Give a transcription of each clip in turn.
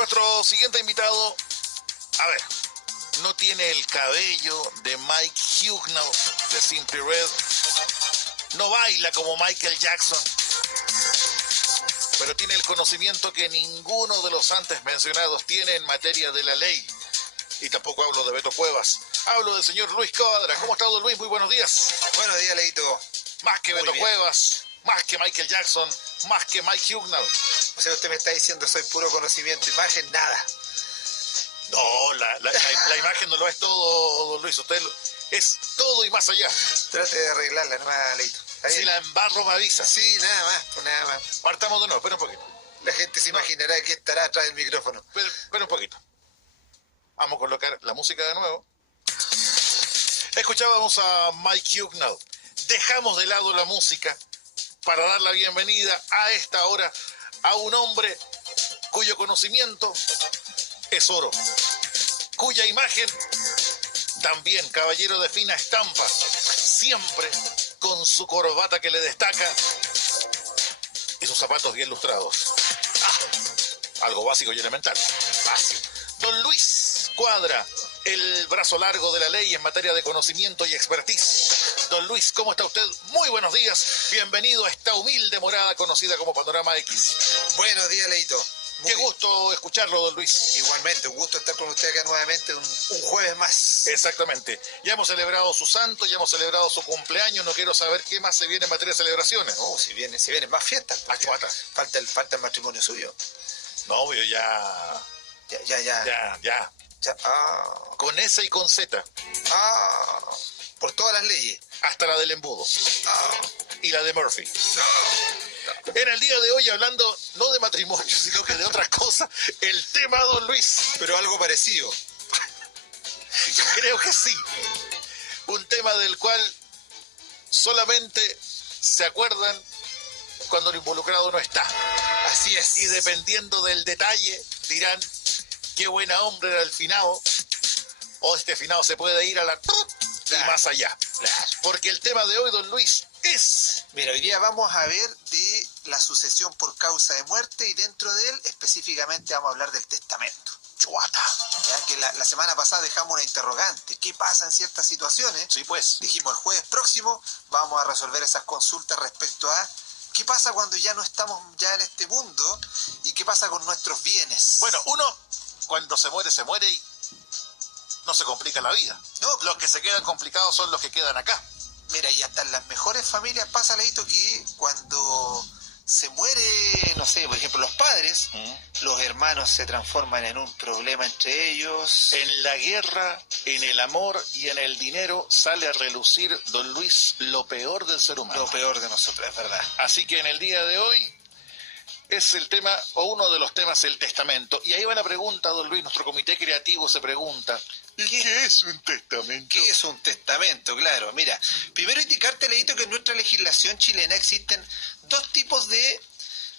Nuestro siguiente invitado, a ver, no tiene el cabello de Mike Huguenot de Simply Red, no baila como Michael Jackson, pero tiene el conocimiento que ninguno de los antes mencionados tiene en materia de la ley. Y tampoco hablo de Beto Cuevas, hablo del señor Luis Cuadra. ¿Cómo está, don Luis? Muy buenos días. Buenos días, Leito. Más que Beto Cuevas, más que Michael Jackson, más que Mike Huguenot. O sea, usted me está diciendo soy puro conocimiento, imagen, nada. No, la imagen no lo es todo, don Luis. Usted es todo y más allá. Trate de arreglarla nomás, Leito. Si la embarro me avisa. Sí, nada más, pues nada más. Partamos de nuevo, espera un poquito. La gente se imaginará que estará atrás del micrófono. Espera un poquito. Vamos a colocar la música de nuevo. Escuchábamos a Mike Huguenot. Dejamos de lado la música para dar la bienvenida a esta hora a un hombre cuyo conocimiento es oro, cuya imagen también, caballero de fina estampa, siempre con su corbata que le destaca y sus zapatos bien lustrados. Algo básico y elemental. Básico. Don Luis Cuadra, el brazo largo de la ley en materia de conocimiento y expertise. Don Luis, ¿cómo está usted? Muy buenos días. Bienvenido a esta humilde morada conocida como Panorama X. Buenos días, Leito. Qué gusto escucharlo, don Luis. Igualmente, un gusto estar con usted acá nuevamente un jueves más. Exactamente. Ya hemos celebrado su santo, ya hemos celebrado su cumpleaños. No quiero saber qué más se viene en materia de celebraciones. No, si vienen más fiestas. Falta el matrimonio suyo. No, yo ya. Con S y con Z. Por todas las leyes. Hasta la del embudo. Y la de Murphy. En el día de hoy, hablando no de matrimonio, sino que de otras cosas, el tema, don Luis. Pero algo parecido. Creo que sí. Un tema del cual solamente se acuerdan cuando el involucrado no está. Así es. Y dependiendo del detalle, dirán, qué buena hombre era el finado, o este finado se puede ir a la... y más allá. Porque el tema de hoy, don Luis, es... Mira, hoy día vamos a ver de la sucesión por causa de muerte y dentro de él específicamente vamos a hablar del testamento. Chuata. Ya que la semana pasada dejamos una interrogante. ¿Qué pasa en ciertas situaciones? Sí, pues. Dijimos el jueves próximo vamos a resolver esas consultas respecto a qué pasa cuando ya no estamos ya en este mundo y qué pasa con nuestros bienes. Bueno, uno cuando se muere y no se complica la vida. No. Los que se quedan complicados son los que quedan acá. Mira, y hasta en las mejores familias pasa, Leito, que cuando se muere, no sé, por ejemplo, los padres, los hermanos se transforman en un problema entre ellos. En la guerra, en el amor y en el dinero sale a relucir, don Luis, lo peor del ser humano. Lo peor de nosotros, es verdad. Así que en el día de hoy es el tema, o uno de los temas, el testamento. Y ahí va la pregunta, don Luis, nuestro comité creativo se pregunta, ¿qué es un testamento? ¿Qué es un testamento? Claro, mira, primero indicarte, Leito, que en nuestra legislación chilena existen dos tipos de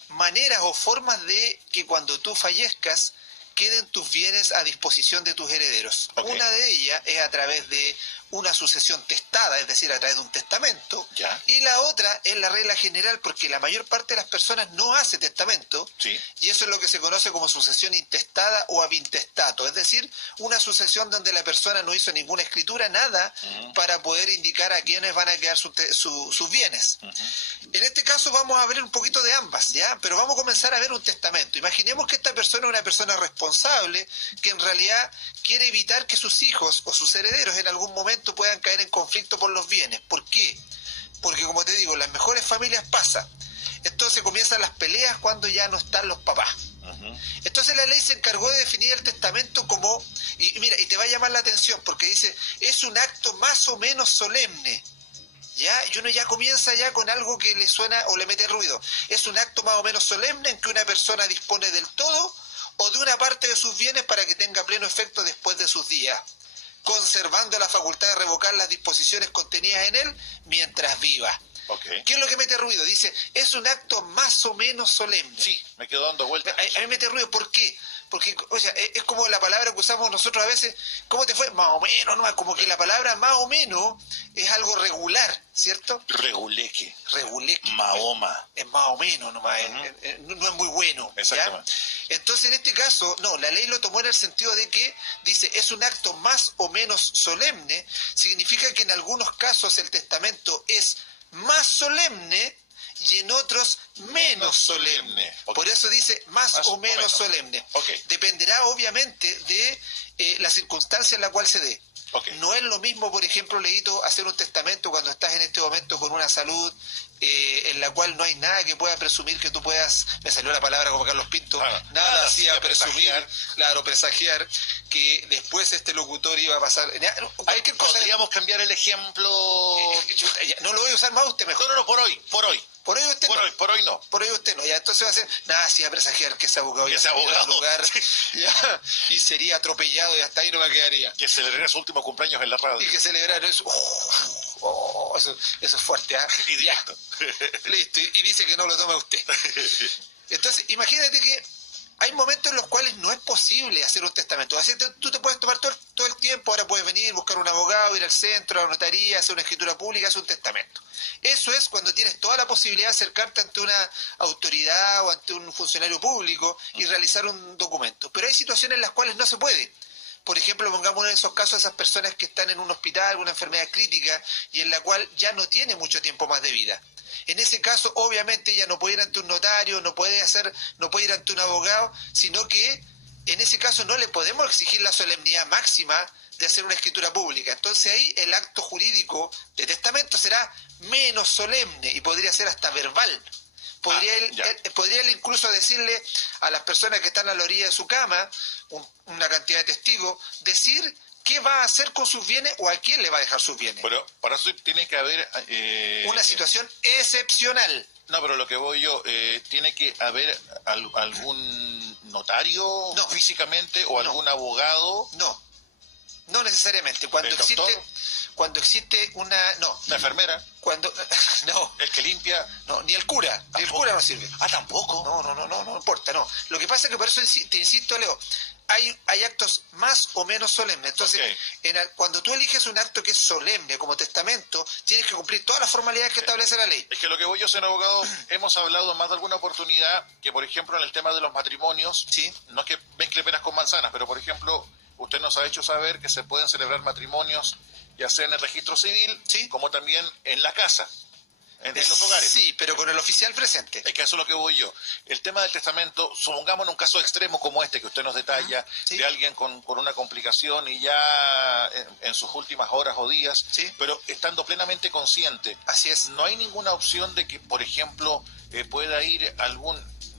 maneras o formas de que cuando tú fallezcas queden tus bienes a disposición de tus herederos. Okay. Una de ellas es a través de una sucesión testada, es decir, a través de un testamento. Ya. Y la otra es la regla general, porque la mayor parte de las personas no hace testamento. Sí. Y eso es lo que se conoce como sucesión intestada o ab intestato, es decir, una sucesión donde la persona no hizo ninguna escritura, nada, para poder indicar a quiénes van a quedar sus bienes. En este caso vamos a ver un poquito de ambas, ¿ya? Pero vamos a comenzar a ver un testamento. Imaginemos que esta persona es una persona responsable que en realidad quiere evitar que sus hijos o sus herederos en algún momento puedan caer en conflicto por los bienes. ¿Por qué? Porque, como te digo, en las mejores familias pasa. Entonces comienzan las peleas cuando ya no están los papás. Entonces la ley se encargó de definir el testamento como, y mira, y te va a llamar la atención porque dice, es un acto más o menos solemne. ¿Ya? Y uno ya comienza ya con algo que le suena o le mete ruido. Es un acto más o menos solemne en que una persona dispone del todo o de una parte de sus bienes para que tenga pleno efecto después de sus días, conservando la facultad de revocar las disposiciones contenidas en él mientras viva. Okay. ¿Qué es lo que mete ruido? Dice, es un acto más o menos solemne. Sí, me quedo dando vueltas. A mí me mete ruido, ¿por qué? Porque, o sea, es como la palabra que usamos nosotros a veces, ¿cómo te fue? Más o menos, ¿no? Como que la palabra más o menos es algo regular, ¿cierto? Reguleque. Reguleque. Mahoma. Es más o menos nomás, no es muy bueno. Exactamente. ¿Ya? Entonces, en este caso, no, la ley lo tomó en el sentido de que dice, es un acto más o menos solemne, significa que en algunos casos el testamento es más solemne y en otros menos solemne. Okay. Por eso dice más o menos solemne. Okay. Dependerá obviamente de la circunstancia en la cual se dé. Okay. No es lo mismo, por ejemplo, Leito, hacer un testamento cuando estás en este momento con una salud en la cual no hay nada que pueda presumir que tú puedas, me salió la palabra como Carlos Pinto, nada hacía presumir, claro, presagiar que después este locutor iba a pasar. Cualquier cosa. Podríamos cambiar el ejemplo. No lo voy a usar más usted mejor. No, por hoy. Por hoy usted por no. Por hoy no. Por hoy usted no. Ya entonces va a ser, nada, sí, a presagiar que ese abogado ya ese abogado. Lugar, ya, y sería atropellado y hasta ahí no me quedaría. Que celebrara su último cumpleaños en la radio. Y que celebrar eso. Eso es fuerte, ¿ah? Y directo. Listo, y dice que no lo tome usted. Entonces, imagínate que hay momentos en los cuales no es posible hacer un testamento. Así tú te puedes tomar todo el tiempo, ahora puedes venir, buscar un abogado, ir al centro, a la notaría, hacer una escritura pública, hacer un testamento. Eso es cuando tienes toda la posibilidad de acercarte ante una autoridad o ante un funcionario público y realizar un documento. Pero hay situaciones en las cuales no se puede. Por ejemplo, pongamos en esos casos a esas personas que están en un hospital, una enfermedad crítica y en la cual ya no tiene mucho tiempo más de vida. En ese caso, obviamente, ya no puede ir ante un notario, no puede ir ante un abogado, sino que en ese caso no le podemos exigir la solemnidad máxima de hacer una escritura pública. Entonces ahí el acto jurídico de testamento será menos solemne y podría ser hasta verbal. Podría él incluso decirle a las personas que están a la orilla de su cama, una cantidad de testigos, decir qué va a hacer con sus bienes o a quién le va a dejar sus bienes. Pero para eso tiene que haber una situación excepcional. No, pero lo que voy yo, ¿tiene que haber algún notario físicamente o algún abogado? No necesariamente. Cuando existe una... ¿La enfermera? No. ¿El que limpia? No, ni el cura. ¿Tampoco? Ni el cura no sirve. ¿Tampoco? No importa, no. Lo que pasa es que por eso te insisto, Leo, hay actos más o menos solemnes. Entonces, cuando tú eliges un acto que es solemne como testamento, tienes que cumplir todas las formalidades que establece la ley. Es que lo que voy yo, señor abogado, hemos hablado más de alguna oportunidad que, por ejemplo, en el tema de los matrimonios, ¿sí? No es que mezcle peras con manzanas, pero, por ejemplo, usted nos ha hecho saber que se pueden celebrar matrimonios ya sea en el registro civil, ¿sí? Como también en la casa, en los hogares. Sí, pero con el oficial presente. Es que eso es lo que voy yo. El tema del testamento, supongamos en un caso extremo como este que usted nos detalla, ¿sí? De alguien con una complicación y ya en sus últimas horas o días, ¿sí? Pero estando plenamente consciente. Así es. No hay ninguna opción de que, por ejemplo, pueda ir algún...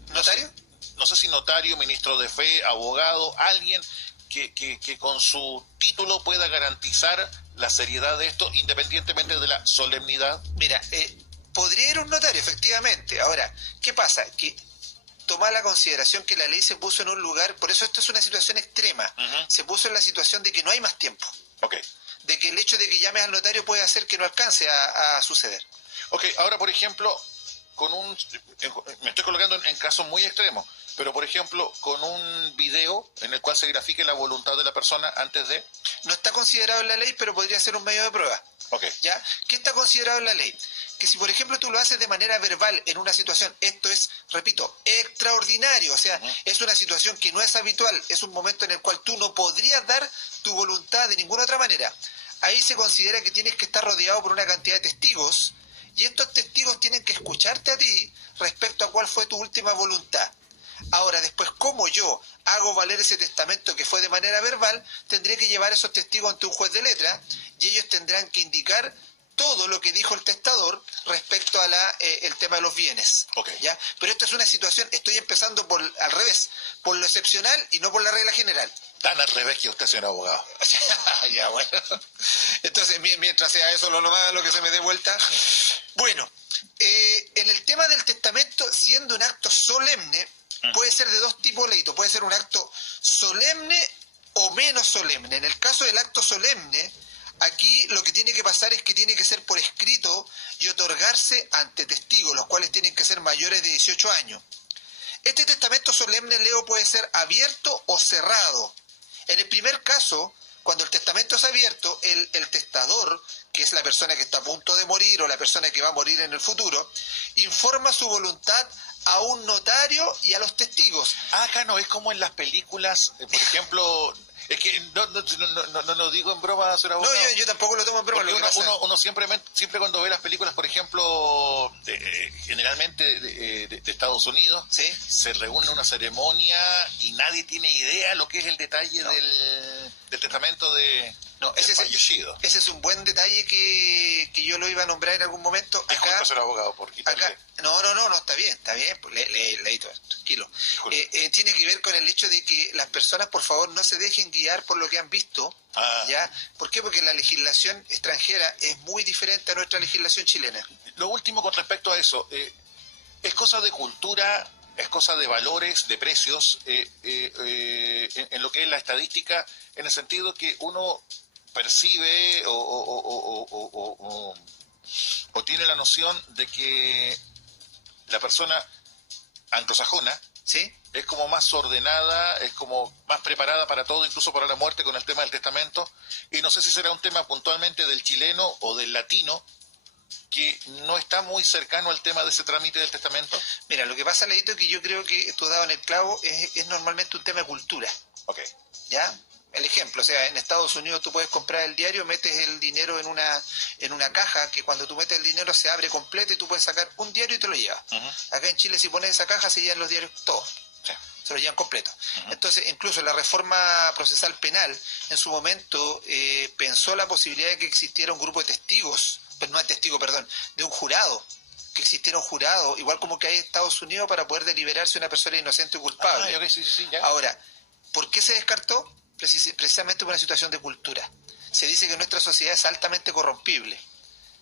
¿Notario? No sé si notario, ministro de fe, abogado, alguien que con su título pueda garantizar la seriedad de esto, independientemente de la solemnidad. Mira, podría ir un notario, efectivamente. Ahora, ¿qué pasa? Que toma la consideración que la ley se puso en un lugar, por eso esto es una situación extrema, se puso en la situación de que no hay más tiempo. De que el hecho de que llames al notario puede hacer que no alcance a suceder. Ahora, por ejemplo, me estoy colocando en casos muy extremos, pero por ejemplo, con un video en el cual se grafique la voluntad de la persona antes de... No está considerado en la ley, pero podría ser un medio de prueba. ¿Ya? ¿Qué está considerado en la ley? Que si, por ejemplo, tú lo haces de manera verbal en una situación, esto es, repito, extraordinario, o sea, es una situación que no es habitual, es un momento en el cual tú no podrías dar tu voluntad de ninguna otra manera. Ahí se considera que tienes que estar rodeado por una cantidad de testigos, y estos testigos tienen que escucharte a ti respecto a cuál fue tu última voluntad. Ahora, después, ¿cómo yo hago valer ese testamento que fue de manera verbal? Tendré que llevar a esos testigos ante un juez de letra y ellos tendrán que indicar todo lo que dijo el testador respecto a el tema de los bienes. ¿Ya? Pero esto es una situación, estoy empezando al revés, por lo excepcional y no por la regla general. Tan al revés que usted, señor abogado. Ya, bueno. Entonces, mientras sea eso lo que se me dé vuelta. Bueno, en el tema del testamento, siendo un acto solemne, puede ser de dos tipos, Leito. Puede ser un acto solemne o menos solemne. En el caso del acto solemne, Aquí lo que tiene que pasar es que tiene que ser por escrito y otorgarse ante testigos, los cuales tienen que ser mayores de 18 años. Este testamento solemne, Leo, puede ser abierto o cerrado. En el primer caso, cuando el testamento es abierto, el testador, que es la persona que está a punto de morir o la persona que va a morir en el futuro, informa su voluntad a un notario y a los testigos. Acá no es como en las películas, por ejemplo, es que no lo digo en broma, señor abogado. No, yo tampoco lo tomo en broma. Uno siempre cuando ve las películas, por ejemplo, generalmente de Estados Unidos, ¿sí? Se reúne una ceremonia y nadie tiene idea lo que es el detalle del testamento del fallecido. Ese es un buen detalle que yo lo iba a nombrar en algún momento. Disculpa, señor abogado, por quitarle. Acá, no, está bien, pues, leí todo esto, tranquilo. Tiene que ver con el hecho de que las personas, por favor, no se dejen guiar por lo que han visto, ¿ya? ¿Por qué? Porque la legislación extranjera es muy diferente a nuestra legislación chilena. Lo último con respecto a eso, es cosa de cultura, es cosa de valores, de precios, en lo que es la estadística, en el sentido que uno percibe o tiene la noción de que la persona anglosajona, ¿sí?, es como más ordenada, es como más preparada para todo, incluso para la muerte, con el tema del testamento. Y no sé si será un tema puntualmente del chileno o del latino, que no está muy cercano al tema de ese trámite del testamento. Mira, lo que pasa, Leito, es que yo creo que tú has dado en el clavo, es normalmente un tema de cultura. Ok. ¿Ya? El ejemplo, o sea, en Estados Unidos tú puedes comprar el diario, metes el dinero en una caja, que cuando tú metes el dinero se abre completo y tú puedes sacar un diario y te lo llevas. Acá en Chile, si pones esa caja, se llevan los diarios todos. Sí. Se lo llevan completo. Entonces, incluso la reforma procesal penal, en su momento, pensó la posibilidad de que existiera un grupo de testigos, pero no de testigos, perdón, de un jurado, que existiera un jurado, igual como que hay en Estados Unidos, para poder deliberar si una persona es inocente o culpable. Okay, sí, ya. Ahora, ¿por qué se descartó? Precisamente por una situación de cultura. Se dice que nuestra sociedad es altamente corrompible.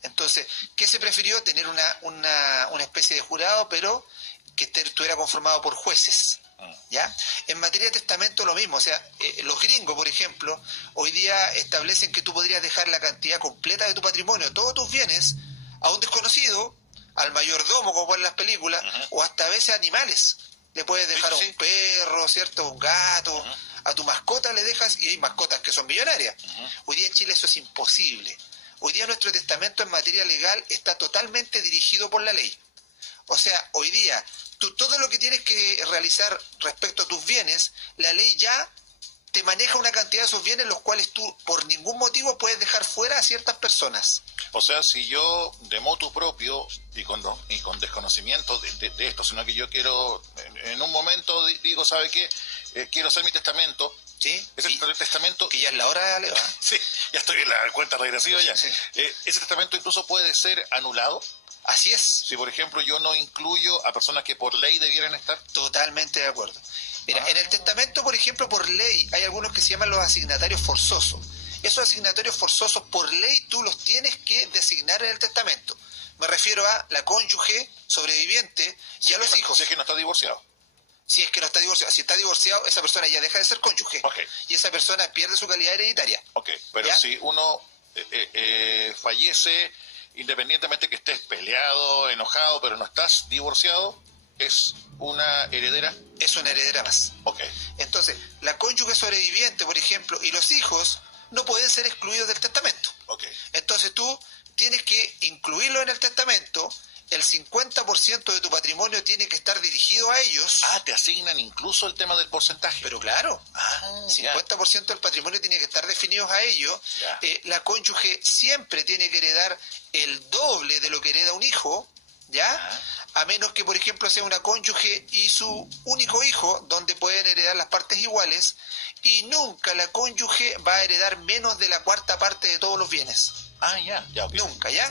Entonces, ¿qué se prefirió? Tener una especie de jurado, pero que estuviera conformado por jueces. ¿Ya? En materia de testamento lo mismo, o sea, los gringos, por ejemplo, hoy día establecen que tú podrías dejar la cantidad completa de tu patrimonio, todos tus bienes, a un desconocido, al mayordomo, como en las películas, o hasta a veces animales. Le puedes dejar a un perro, ¿cierto? Un gato, a tu mascota le dejas, y hay mascotas que son millonarias. Hoy día en Chile eso es imposible. Hoy día nuestro testamento en materia legal está totalmente dirigido por la ley. O sea, hoy día, tú todo lo que tienes que realizar respecto a tus bienes, la ley ya te maneja una cantidad de esos bienes los cuales tú por ningún motivo puedes dejar fuera a ciertas personas. O sea, si yo de motu propio y con desconocimiento de esto, sino que yo quiero, en un momento digo, ¿sabe qué? Quiero hacer mi testamento. ¿Sí? Ese testamento... Que ya es la hora, Leo. Sí, ya estoy en la cuenta regresiva ya. Sí. Ese testamento incluso puede ser anulado. Así es. Si, por ejemplo, yo no incluyo a personas que por ley debieran estar. Totalmente de acuerdo. Mira, en el testamento, por ejemplo, por ley, hay algunos que se llaman los asignatarios forzosos. Esos asignatarios forzosos, por ley, tú los tienes que designar en el testamento. Me refiero a la cónyuge sobreviviente y a los hijos. Si es que no está divorciado. Si es que no está divorciado. Si está divorciado, esa persona ya deja de ser cónyuge. Okay. Y esa persona pierde su calidad hereditaria. Ok, pero ¿ya? Si uno fallece, independientemente que estés peleado, enojado, pero no estás divorciado, ¿es una heredera? Es una heredera más. Ok. Entonces, la cónyuge sobreviviente, por ejemplo, y los hijos no pueden ser excluidos del testamento. Ok. Entonces tú tienes que incluirlo en el testamento. El 50% de tu patrimonio tiene que estar dirigido a ellos. Ah, te asignan incluso el tema del porcentaje. Pero claro, 50% del patrimonio tiene que estar definidos a ellos. La cónyuge siempre tiene que heredar el doble de lo que hereda un hijo, ¿ya? A menos que, por ejemplo, sea una cónyuge y su único hijo, donde pueden heredar las partes iguales, y nunca la cónyuge va a heredar menos de la cuarta parte de todos los bienes. Okay. Nunca, ¿ya?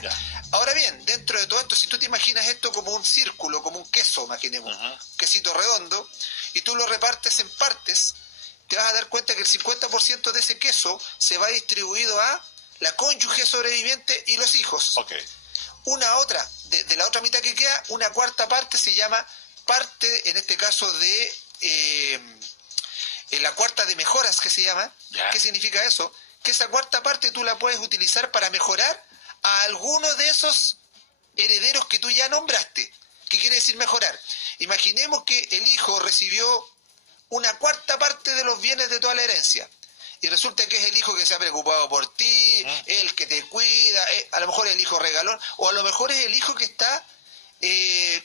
Ahora bien, dentro de todo esto, si tú te imaginas esto como un círculo, como un queso, imaginemos, quesito redondo, y tú lo repartes en partes, te vas a dar cuenta que el 50% de ese queso se va distribuido a la cónyuge sobreviviente y los hijos. Ok. Una otra, de la otra mitad que queda, una cuarta parte se llama parte, en este caso, de la cuarta de mejoras, que se llama. ¿Qué significa eso? que esa cuarta parte tú la puedes utilizar para mejorar a alguno de esos herederos que tú ya nombraste. ¿Qué quiere decir mejorar? Imaginemos que el hijo recibió una cuarta parte de los bienes de toda la herencia. Y resulta que es el hijo que se ha preocupado por ti, el que te cuida, a lo mejor es el hijo regalón, o a lo mejor es el hijo que está,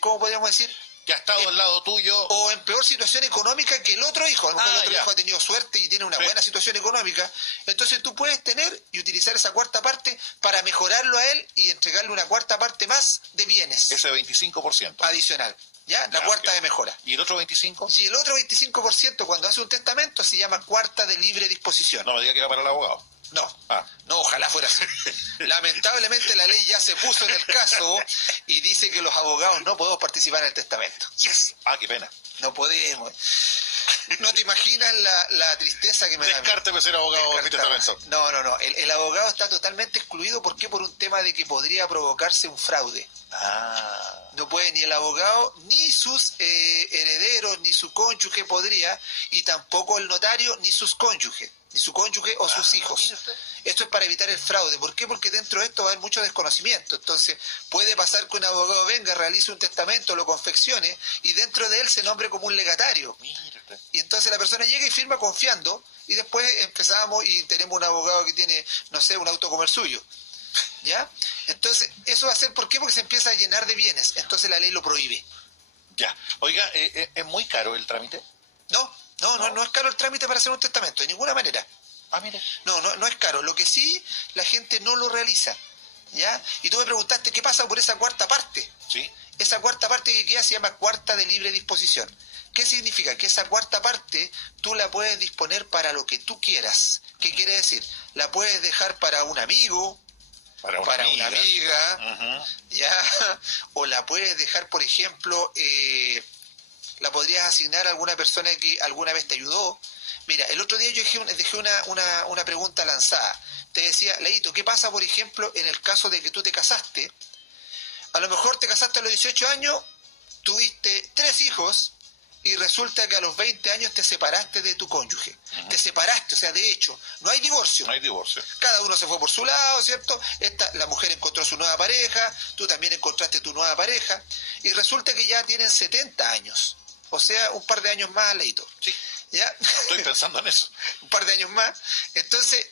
¿cómo podríamos decir? Que ha estado al lado tuyo. O en peor situación económica que el otro hijo. A lo mejor el otro hijo ha tenido suerte y tiene una buena situación económica. Entonces tú puedes tener y utilizar esa cuarta parte para mejorarlo a él y entregarle una cuarta parte más de bienes. Ese 25%. Adicional. ¿Ya? La cuarta de mejora. ¿Y el otro 25%? Y el otro 25% cuando hace un testamento se llama cuarta de libre disposición. No me diga que va para el abogado. No, no, ojalá fuera así. Lamentablemente la ley ya se puso en el caso y dice que los abogados no podemos participar en el testamento. Yes. Qué pena. No podemos. No te imaginas la tristeza que me da. Descárteme ser abogado en mi testamento. No. El abogado está totalmente excluido. ¿Por qué? Por un tema de que podría provocarse un fraude. No puede ni el abogado, ni sus herederos, ni su cónyuge podría, y tampoco el notario, ni sus cónyuges. Ni su cónyuge o sus hijos. Esto es para evitar el fraude. ¿Por qué? Porque dentro de esto va a haber mucho desconocimiento. Entonces, puede pasar que un abogado venga, realice un testamento, lo confeccione, y dentro de él se nombre como un legatario. Y entonces la persona llega y firma confiando, y después empezamos y tenemos un abogado que tiene, no sé, un auto como el suyo. ¿Ya? Entonces, eso va a ser, ¿por qué? Porque se empieza a llenar de bienes. Entonces la ley lo prohíbe. Ya. Oiga, ¿es muy caro el trámite? No es caro el trámite para hacer un testamento, de ninguna manera. Mire. No es caro. Lo que sí, la gente no lo realiza. ¿Ya? Y tú me preguntaste, ¿qué pasa por esa cuarta parte? Sí. Esa cuarta parte que queda se llama cuarta de libre disposición. ¿Qué significa? Que esa cuarta parte tú la puedes disponer para lo que tú quieras. ¿Qué quiere decir? La puedes dejar para un amigo, para una amiga, ¿ya? O la puedes dejar, por ejemplo, la podrías asignar a alguna persona que alguna vez te ayudó. Mira, el otro día yo dejé una pregunta lanzada. Te decía, Leito, ¿qué pasa, por ejemplo, en el caso de que tú te casaste? A lo mejor te casaste a los 18 años, tuviste 3 hijos, y resulta que a los 20 años te separaste de tu cónyuge. Te separaste, o sea, de hecho, no hay divorcio. No hay divorcio. Cada uno se fue por su lado, ¿cierto? La mujer encontró su nueva pareja, tú también encontraste tu nueva pareja, y resulta que ya tienen 70 años. O sea, un par de años más, Leito. Sí. ¿Ya? Estoy pensando en eso. Un par de años más. Entonces,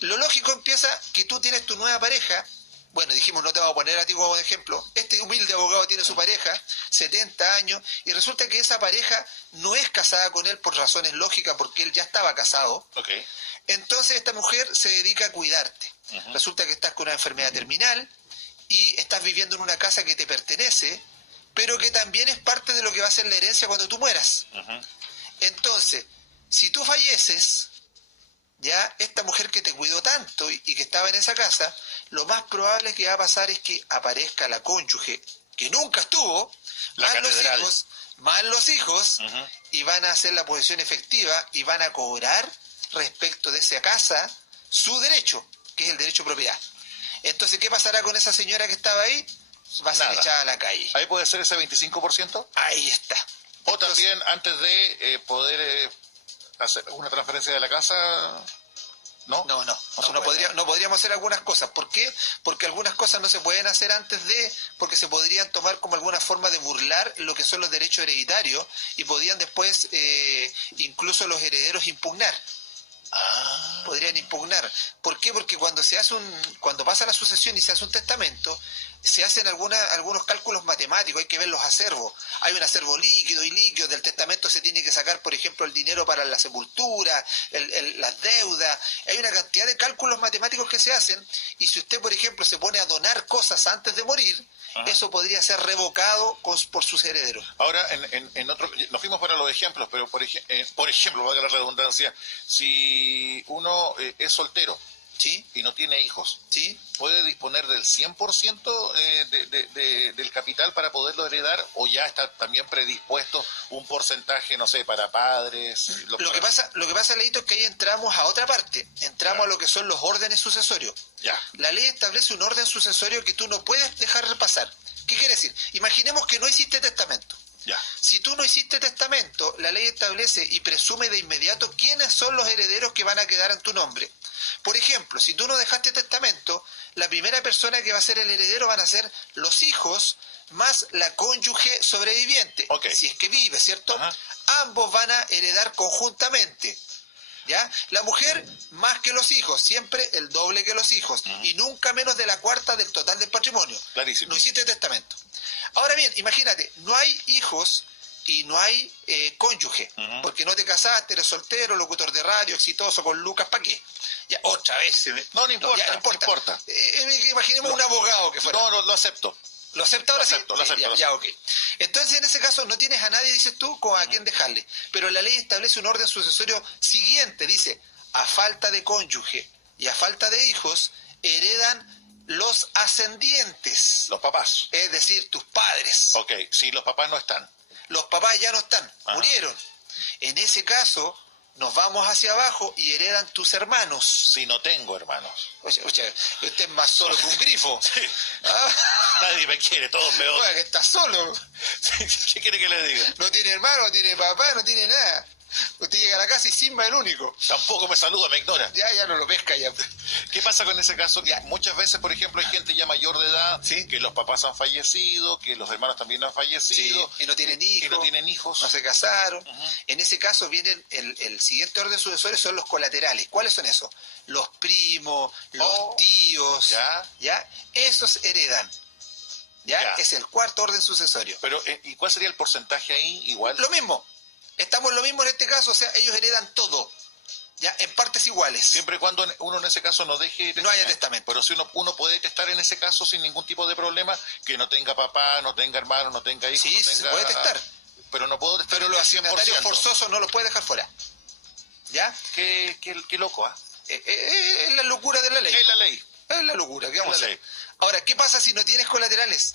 lo lógico empieza que tú tienes tu nueva pareja. Bueno, dijimos, no te vamos a poner a ti como ejemplo. Este humilde abogado tiene su pareja, 70 años, y resulta que esa pareja no es casada con él por razones lógicas, porque él ya estaba casado. Okay. Entonces esta mujer se dedica a cuidarte. Resulta que estás con una enfermedad terminal y estás viviendo en una casa que te pertenece, pero que también es parte de lo que va a ser la herencia cuando tú mueras. Entonces, si tú falleces, ya esta mujer que te cuidó tanto y que estaba en esa casa, lo más probable que va a pasar es que aparezca la cónyuge que nunca estuvo, más los hijos, y van a hacer la posesión efectiva y van a cobrar respecto de esa casa su derecho, que es el derecho de propiedad. Entonces, ¿qué pasará con esa señora que estaba ahí? Va a ser echada a la calle. ¿Ahí puede ser ese 25%? Ahí está. O entonces, también antes de poder hacer una transferencia de la casa. No podríamos hacer algunas cosas. ¿Por qué? Porque algunas cosas no se pueden hacer antes de, porque se podrían tomar como alguna forma de burlar lo que son los derechos hereditarios y podían después incluso los herederos impugnar. Podrían impugnar. ¿Por qué? Porque cuando pasa la sucesión y se hace un testamento, se hacen algunos cálculos matemáticos, hay que ver los acervos. Hay un acervo líquido y líquido, del testamento se tiene que sacar, por ejemplo, el dinero para la sepultura, las deudas. Hay una cantidad de cálculos matemáticos que se hacen, y si usted, por ejemplo, se pone a donar cosas antes de morir, eso podría ser revocado por sus herederos. Ahora, en otro, nos fuimos para los ejemplos, pero por ejemplo, valga la redundancia, si uno es soltero, ¿sí?, y no tiene hijos, ¿sí?, ¿puede disponer del 100% del capital para poderlo heredar, o ya está también predispuesto un porcentaje, no sé, para padres? Lo que pasa, Leito, es que ahí entramos a otra parte, a lo que son los órdenes sucesorios. La ley establece un orden sucesorio que tú no puedes dejar pasar. ¿Qué quiere decir? Imaginemos que no hiciste testamento. Si tú no hiciste testamento, la ley establece y presume de inmediato quiénes son los herederos que van a quedar en tu nombre. Por ejemplo, si tú no dejaste testamento, la primera persona que va a ser el heredero van a ser los hijos más la cónyuge sobreviviente, si es que vive, ¿cierto? Ajá. Ambos van a heredar conjuntamente. ¿Ya? La mujer más que los hijos, siempre el doble que los hijos, y nunca menos de la cuarta del total del patrimonio. Clarísimo. No hiciste testamento. Ahora bien, imagínate, no hay hijos y no hay cónyuge, porque no te casaste, eres soltero, locutor de radio, exitoso, con Lucas, ¿para qué? Ya, otra vez. No importa, no importa. Imaginemos un abogado que fuera. No, lo acepto. ¿Lo acepta ahora? Lo acepto. Ya, ok. Entonces, en ese caso, no tienes a nadie, dices tú, con a quién dejarle. Pero la ley establece un orden sucesorio siguiente. Dice, a falta de cónyuge y a falta de hijos, heredan los ascendientes. Los papás. Es decir, tus padres. Ok, si los papás no están. Los papás ya no están, murieron. En ese caso, nos vamos hacia abajo y heredan tus hermanos. Si no tengo hermanos. Oye, usted es más solo que un grifo. Sí. ¿Ah? Nadie me quiere, todos me odian. Oiga, que está solo. ¿Qué quiere que le diga? No tiene hermano, no tiene papá, no tiene nada. Usted llega a la casa y Simba es el único. Tampoco me saluda, me ignora. Ya no lo pesca ya. ¿Qué pasa con ese caso? Que muchas veces, por ejemplo, hay gente ya mayor de edad, ¿sí? que los papás han fallecido, que los hermanos también han fallecido. Sí, y no tienen hijos. Y no tienen hijos. No se casaron. En ese caso vienen el siguiente orden sucesorio son los colaterales. ¿Cuáles son esos? Los primos, los tíos. ¿Ya? Esos heredan. ¿Ya? Es el cuarto orden sucesorio. Pero, ¿y cuál sería el porcentaje ahí? Igual. Lo mismo. Estamos lo mismo en este caso, o sea, ellos heredan todo, ya en partes iguales. Siempre y cuando uno en ese caso no deje... No haya testamento. Pero si uno puede testar en ese caso sin ningún tipo de problema, que no tenga papá, no tenga hermano, no tenga hijos. Sí, no sí, tenga... se puede testar. Pero no puedo testar. Pero los asignatarios forzosos no los puede dejar fuera. ¿Ya? Qué loco, ¿ah? Es la locura de la ley. Es la ley. Es la locura, ¿qué vamos a hacer? Sí. Ahora, ¿qué pasa si no tienes colaterales?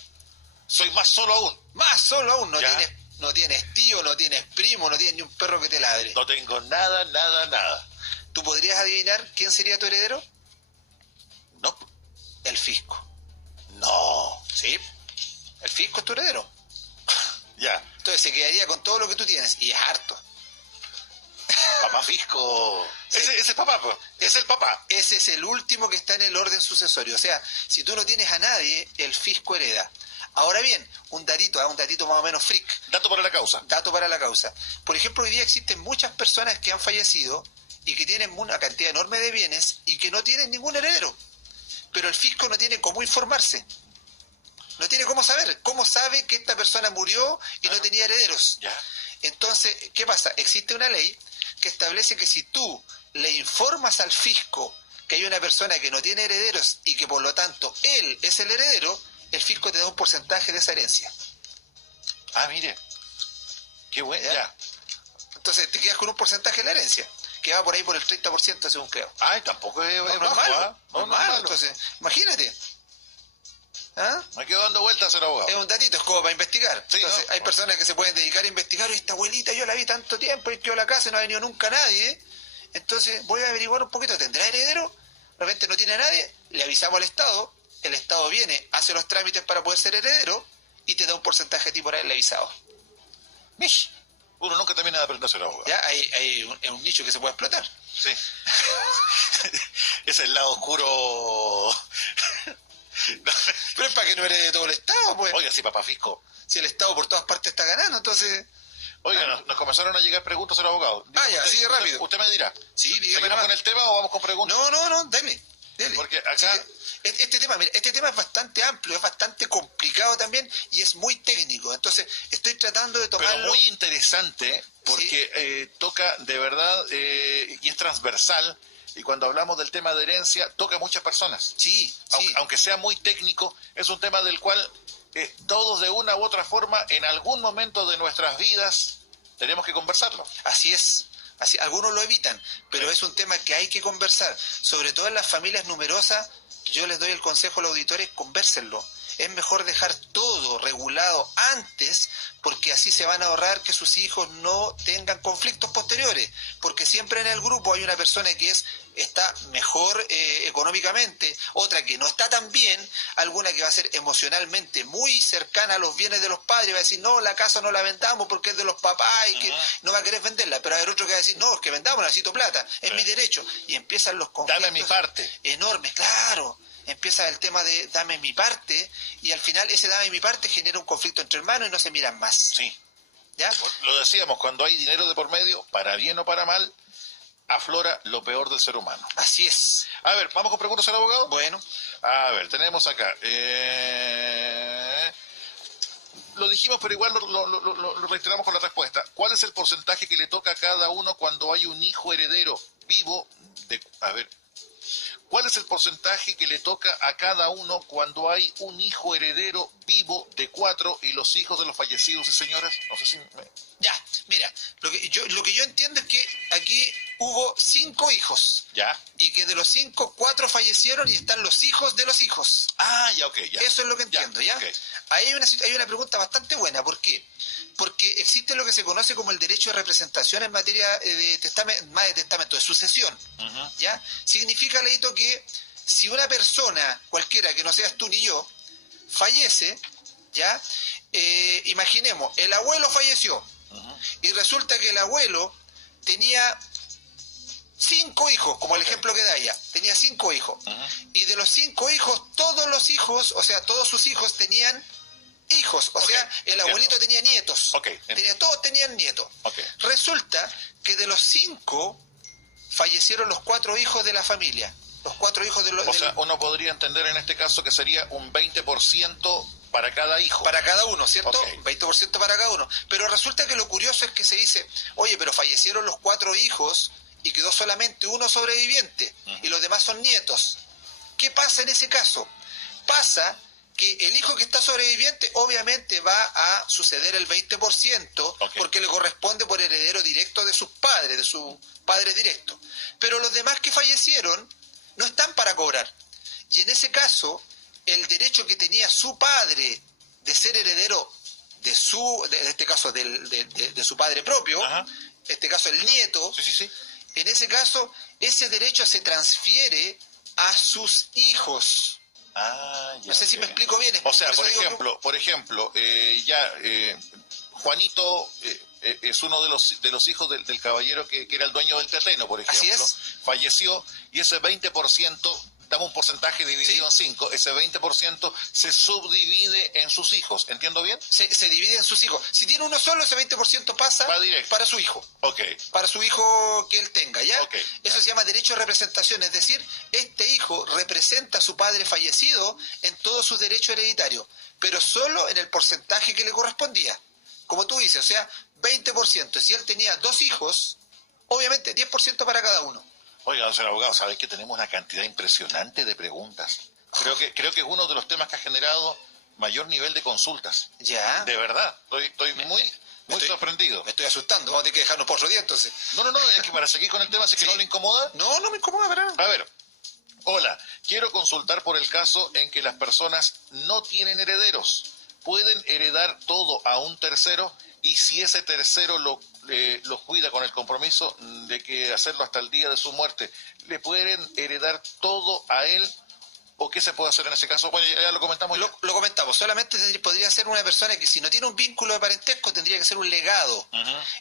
Soy más solo aún. Más solo aún, no tienes tío, no tienes primo, no tienes ni un perro que te ladre. No tengo nada. ¿Tú podrías adivinar quién sería tu heredero? No. El fisco. No. Sí. El fisco es tu heredero. Ya. Entonces se quedaría con todo lo que tú tienes, y es harto. Papá fisco. Sí. Ese es papá, pues. Es el papá. Ese es el último que está en el orden sucesorio. O sea, si tú no tienes a nadie, el fisco hereda. Ahora bien, un datito más o menos freak. Dato para la causa. Dato para la causa. Por ejemplo, hoy día existen muchas personas que han fallecido y que tienen una cantidad enorme de bienes y que no tienen ningún heredero. Pero el fisco no tiene cómo informarse. No tiene cómo saber. ¿Cómo sabe que esta persona murió y no tenía herederos? Ya. Entonces, ¿qué pasa? Existe una ley que establece que si tú le informas al fisco que hay una persona que no tiene herederos y que por lo tanto él es el heredero, el fisco te da un porcentaje de esa herencia. Ah, mire. Qué bueno. Ya. Entonces te quedas con un porcentaje de la herencia, que va por ahí por el 30% según creo. Ay, tampoco es No es bajo, malo. ¿ah? No es malo. Entonces, imagínate. ¿Ah? Me quedo dando vueltas al abogado. Es un datito, es como para investigar. Sí, entonces, ¿no? hay personas que se pueden dedicar a investigar. Esta abuelita yo la vi tanto tiempo y quedó a la casa y no ha venido nunca nadie. Entonces voy a averiguar un poquito, ¿tendrá heredero? De repente no tiene a nadie, le avisamos al Estado, el Estado viene, hace los trámites para poder ser heredero y te da un porcentaje a ti por haberle avisado. Mish. Uno nunca termina de aprender a ser abogado. Ya hay un nicho que se puede explotar. Sí. Es el lado oscuro. Pero es para que no herede todo el Estado, pues. Oiga, sí, papá fisco. Si el Estado por todas partes está ganando, entonces... Oiga, nos comenzaron a llegar preguntas al abogado. Ya, sigue rápido. Usted me dirá. Sí, dígame ¿Seguimos nomás. con el tema o vamos con preguntas? No, dale. Porque acá... Sí, este tema es bastante amplio, es bastante complicado también y es muy técnico. Entonces, estoy tratando de tomarlo... Pero muy interesante porque toca de verdad y es transversal. Y cuando hablamos del tema de herencia, toca a muchas personas. Sí. Aunque sea muy técnico, es un tema del cual todos de una u otra forma, en algún momento de nuestras vidas, tenemos que conversarlo. Así es. Así, algunos lo evitan, pero es un tema que hay que conversar. Sobre todo en las familias numerosas, yo les doy el consejo a los auditores, convérsenlo. es mejor dejar todo regulado antes, porque así se van a ahorrar que sus hijos no tengan conflictos posteriores, porque siempre en el grupo hay una persona que está mejor económicamente, otra que no está tan bien, alguna que va a ser emocionalmente muy cercana a los bienes de los padres, va a decir, no, la casa no la vendamos porque es de los papás y que no va a querer venderla, pero hay otro que va a decir, no, es que vendamos, necesito plata, es mi derecho, y empiezan los conflictos. Dame mi parte. Enormes, claro. Empieza el tema de dame mi parte, y al final ese dame mi parte genera un conflicto entre hermanos y no se miran más. Sí. ¿Ya? Lo decíamos, cuando hay dinero de por medio, para bien o para mal, aflora lo peor del ser humano. Así es. A ver, ¿vamos con preguntas al abogado? Bueno. A ver, tenemos acá. Lo dijimos, pero igual lo reiteramos con la respuesta. ¿Cuál es el porcentaje que le toca a cada uno cuando hay un hijo heredero vivo de... A ver... ¿Cuál es el porcentaje que le toca a cada uno cuando hay un hijo heredero vivo de 4 y los hijos de los fallecidos y señoras? No sé si... Ya, mira, lo que yo entiendo es que aquí hubo 5 hijos. Ya. Y que de los 5, 4 fallecieron y están los hijos de los hijos. Ah, ya, ok, ya. Eso es lo que entiendo, ¿ya? Okay. Ahí hay una pregunta bastante buena. ¿Por qué? Porque existe lo que se conoce como el derecho de representación en materia de testamento, de sucesión. ¿Ya? Significa, Leito, que si una persona, cualquiera que no seas tú ni yo, fallece, ¿ya? Imaginemos, el abuelo falleció y resulta que el abuelo tenía 5 hijos, como el ejemplo que da ella, tenía 5 hijos. Y de los 5 hijos, todos los hijos, o sea, todos sus hijos tenían hijos, o sea, el abuelito tenía nietos. Todos tenían nietos. Resulta que de los 5 fallecieron los 4 hijos de la familia. Los 4 hijos de los... O sea, uno podría entender en este caso que sería un 20% para cada hijo. Para cada uno, ¿cierto? 20% para cada uno. Pero resulta que lo curioso es que se dice, oye, pero fallecieron los 4 hijos y quedó solamente uno sobreviviente y los demás son nietos. ¿Qué pasa en ese caso? Pasa que el hijo que está sobreviviente obviamente va a suceder el 20% porque le corresponde por heredero directo de sus padres, de su padre directo. Pero los demás que fallecieron no están para cobrar. Y en ese caso, el derecho que tenía su padre de ser heredero de este caso de su padre propio, en este caso el nieto, en ese caso ese derecho se transfiere a sus hijos. No sé si me explico bien. O sea, por ejemplo, Juanito es uno de los hijos del caballero que era el dueño del terreno, por ejemplo. Así es. Falleció y ese 20%, damos un porcentaje dividido en 5, ese 20% se subdivide en sus hijos, ¿entiendo bien? Se divide en sus hijos. Si tiene uno solo, ese 20% pasa para su hijo. Para su hijo que él tenga, ¿ya? Eso se llama derecho de representación, es decir, este hijo representa a su padre fallecido en todos sus derechos hereditarios, pero solo en el porcentaje que le correspondía. Como tú dices, o sea, 20%. Si él tenía 2 hijos, obviamente 10% para cada uno. Oiga, señor abogado, ¿sabes que tenemos una cantidad impresionante de preguntas? Creo que es uno de los temas que ha generado mayor nivel de consultas. Ya. De verdad, estoy muy sorprendido. Me estoy asustando, vamos a tener que dejarnos por otro día entonces. No, es que para seguir con el tema, ¿es que no le incomoda? No me incomoda para nada. A ver, hola, quiero consultar por el caso en que las personas no tienen herederos. Pueden heredar todo a un tercero y si ese tercero los cuida con el compromiso de que hacerlo hasta el día de su muerte, ¿le pueden heredar todo a él? ¿O qué se puede hacer en ese caso? Bueno, ya lo comentamos. Lo comentamos. Solamente podría ser una persona que si no tiene un vínculo de parentesco tendría que ser un legado.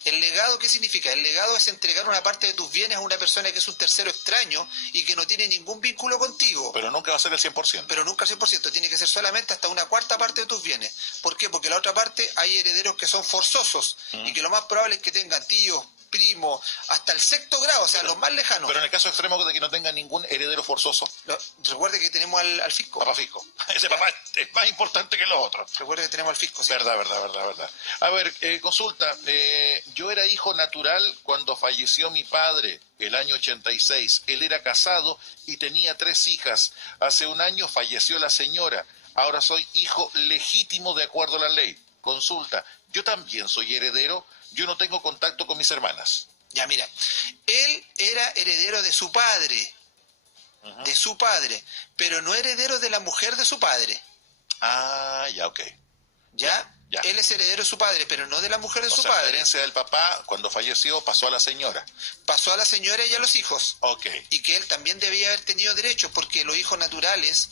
¿El legado qué significa? El legado es entregar una parte de tus bienes a una persona que es un tercero extraño y que no tiene ningún vínculo contigo. Pero nunca va a ser el 100%. Pero nunca el 100%. Tiene que ser solamente hasta una cuarta parte de tus bienes. ¿Por qué? Porque la otra parte hay herederos que son forzosos y que lo más probable es que tengan tíos, primo, hasta el 6º grado, o sea, los más lejanos. Pero en el caso extremo de que no tenga ningún heredero forzoso. Recuerde que tenemos al fisco. Papá fisco. Ese papá es más importante que los otros. Recuerde que tenemos al fisco. Sí. Verdad. A ver, consulta. Yo era hijo natural cuando falleció mi padre el año 86. Él era casado y tenía 3 hijas. Hace un año falleció la señora. Ahora soy hijo legítimo de acuerdo a la ley. Consulta. Yo también soy heredero. Yo no tengo contacto con mis hermanas. Ya, mira, él era heredero de su padre, pero no heredero de la mujer de su padre. Ah, ya, ok. ¿Ya? Ya. Él es heredero de su padre, pero no de la mujer de O su sea, la padre. herencia del papá, cuando falleció, pasó a la señora. Pasó a la señora y a los hijos. Ok. Y que él también debía haber tenido derechos, porque los hijos naturales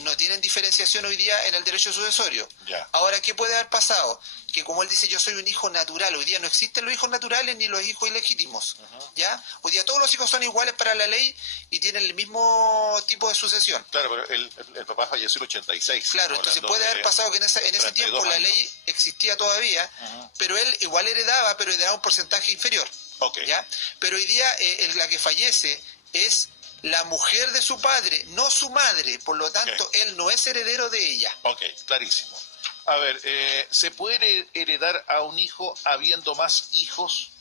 no tienen diferenciación hoy día en el derecho sucesorio. Ya. Ahora, ¿qué puede haber pasado? Que como él dice, yo soy un hijo natural, hoy día no existen los hijos naturales ni los hijos ilegítimos. ¿Ya? Hoy día todos los hijos son iguales para la ley y tienen el mismo tipo de sucesión. Claro, pero el papá falleció en el 86. Claro, entonces puede haber pasado que en ese tiempo la ley existía todavía, pero él igual heredaba, pero heredaba un porcentaje inferior. Ok. ¿Ya? Pero hoy día la que fallece es la mujer de su padre, no su madre, por lo tanto él no es heredero de ella. Ok, clarísimo. A ver, ¿se puede heredar a un hijo habiendo más hijos,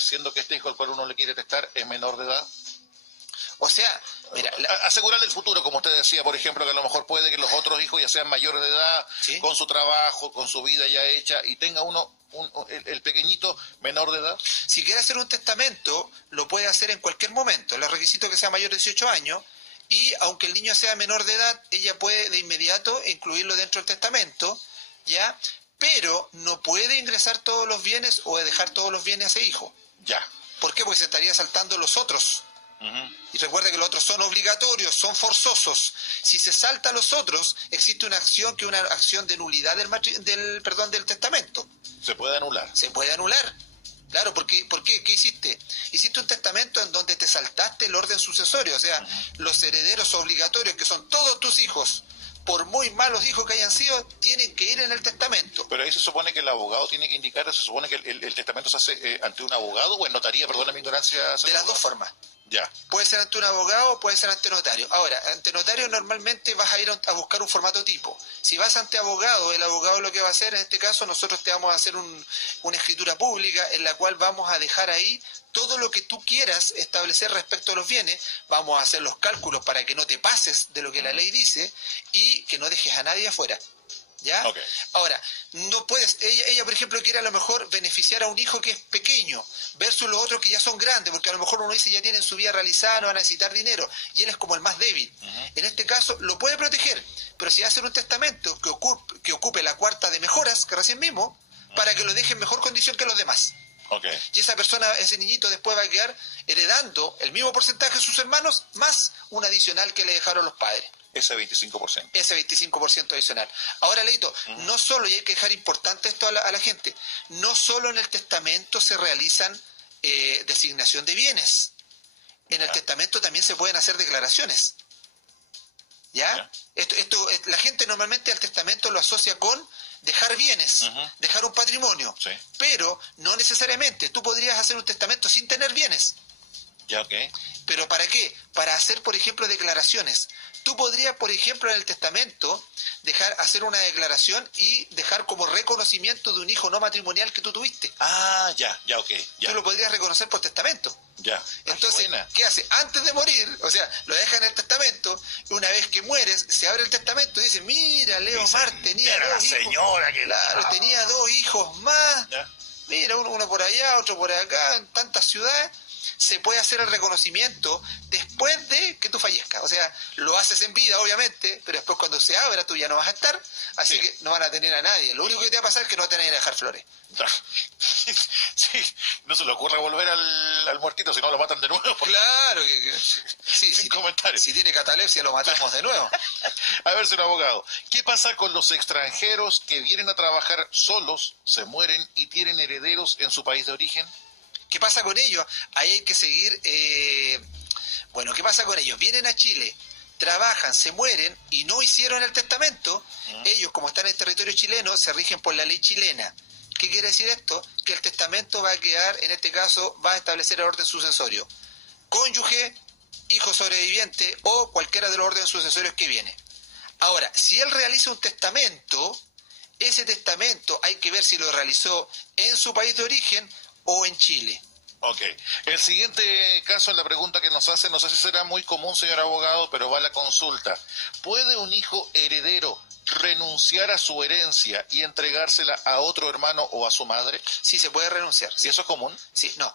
siendo que este hijo al cual uno le quiere testar es menor de edad? O sea, mira, asegurarle el futuro, como usted decía, por ejemplo, que a lo mejor puede que los otros hijos ya sean mayores de edad, ¿sí? con su trabajo, con su vida ya hecha, y tenga uno, el pequeñito menor de edad. Si quiere hacer un testamento, lo puede hacer en cualquier momento. Los requisitos que sea mayor de 18 años, y aunque el niño sea menor de edad, ella puede de inmediato incluirlo dentro del testamento, ¿ya? Pero no puede ingresar todos los bienes o dejar todos los bienes a ese hijo. Ya. ¿Por qué? Porque se estaría saltando los otros. Y recuerda que los otros son obligatorios, son forzosos. Si se salta a los otros, existe una acción que es una acción de nulidad del testamento. ¿Se puede anular? Se puede anular. Claro, ¿por qué? ¿Qué hiciste? Hiciste un testamento en donde te saltaste el orden sucesorio, o sea, los herederos obligatorios, que son todos tus hijos, por muy malos hijos que hayan sido, tienen que ir en el testamento. Pero ahí se supone que el abogado tiene que indicar, se supone que el testamento se hace ante un abogado o en notaría, perdona mi ignorancia. De las dos formas. Ya. Puede ser ante un abogado, puede ser ante notario. Ahora, ante notario normalmente vas a ir a buscar un formato tipo. Si vas ante abogado, el abogado lo que va a hacer, en este caso, nosotros te vamos a hacer una escritura pública en la cual vamos a dejar ahí todo lo que tú quieras establecer respecto a los bienes. Vamos a hacer los cálculos para que no te pases de lo que la ley dice y que no dejes a nadie afuera. ¿Ya? Okay. Ahora, no puedes, ella por ejemplo quiere a lo mejor beneficiar a un hijo que es pequeño versus los otros que ya son grandes, porque a lo mejor uno dice ya tienen su vida realizada, no van a necesitar dinero, y él es como el más débil. En este caso lo puede proteger, pero si hace un testamento que ocupe la cuarta de mejoras, que recién mismo, para que lo deje en mejor condición que los demás. Okay. Y esa persona, ese niñito después va a quedar heredando el mismo porcentaje de sus hermanos, más un adicional que le dejaron los padres. Ese 25%. Ese 25% adicional. Ahora, Leito, no solo, y hay que dejar importante esto a la gente, no solo en el testamento se realizan designación de bienes. En el testamento también se pueden hacer declaraciones. ¿Ya? Esto, la gente normalmente al testamento lo asocia con dejar bienes, dejar un patrimonio. Sí. Pero no necesariamente. Tú podrías hacer un testamento sin tener bienes. Ya, ok. ¿Pero para qué? Para hacer, por ejemplo, declaraciones. Tú podrías, por ejemplo, en el testamento, hacer una declaración y dejar como reconocimiento de un hijo no matrimonial que tú tuviste. Ah, ya, ok. Ya. Tú lo podrías reconocer por testamento. Ya. Entonces, ¿qué hace? Antes de morir, o sea, lo deja en el testamento, y una vez que mueres, se abre el testamento y dice, mira, Leo Mar tenía dos hijos. Señora que claro, tenía dos hijos más. Ya. Mira, uno por allá, otro por acá, en tantas ciudades. Se puede hacer el reconocimiento después de que tú fallezcas. O sea, lo haces en vida, obviamente, pero después cuando se abra tú ya no vas a estar, así que no van a tener a nadie. Lo único que te va a pasar es que no te van a ir a dejar flores. Sí, no se le ocurre volver al muertito, si no lo matan de nuevo. Claro que sí, sin comentarios. Si tiene catalepsia lo matamos de nuevo. A ver, señor abogado, ¿qué pasa con los extranjeros que vienen a trabajar solos, se mueren y tienen herederos en su país de origen? ¿Qué pasa con ellos? Ahí hay que seguir... Bueno, ¿qué pasa con ellos? Vienen a Chile, trabajan, se mueren y no hicieron el testamento. Ellos, como están en territorio chileno, se rigen por la ley chilena. ¿Qué quiere decir esto? Que el testamento va a quedar, en este caso, va a establecer el orden sucesorio. Cónyuge, hijo sobreviviente o cualquiera de los órdenes sucesorios que viene. Ahora, si él realiza un testamento, ese testamento hay que ver si lo realizó en su país de origen o en Chile. Ok. El siguiente caso, la pregunta que nos hace, no sé si será muy común, señor abogado, pero va a la consulta. ¿Puede un hijo heredero renunciar a su herencia y entregársela a otro hermano o a su madre? Sí, se puede renunciar. ¿Y eso es común? Sí, no.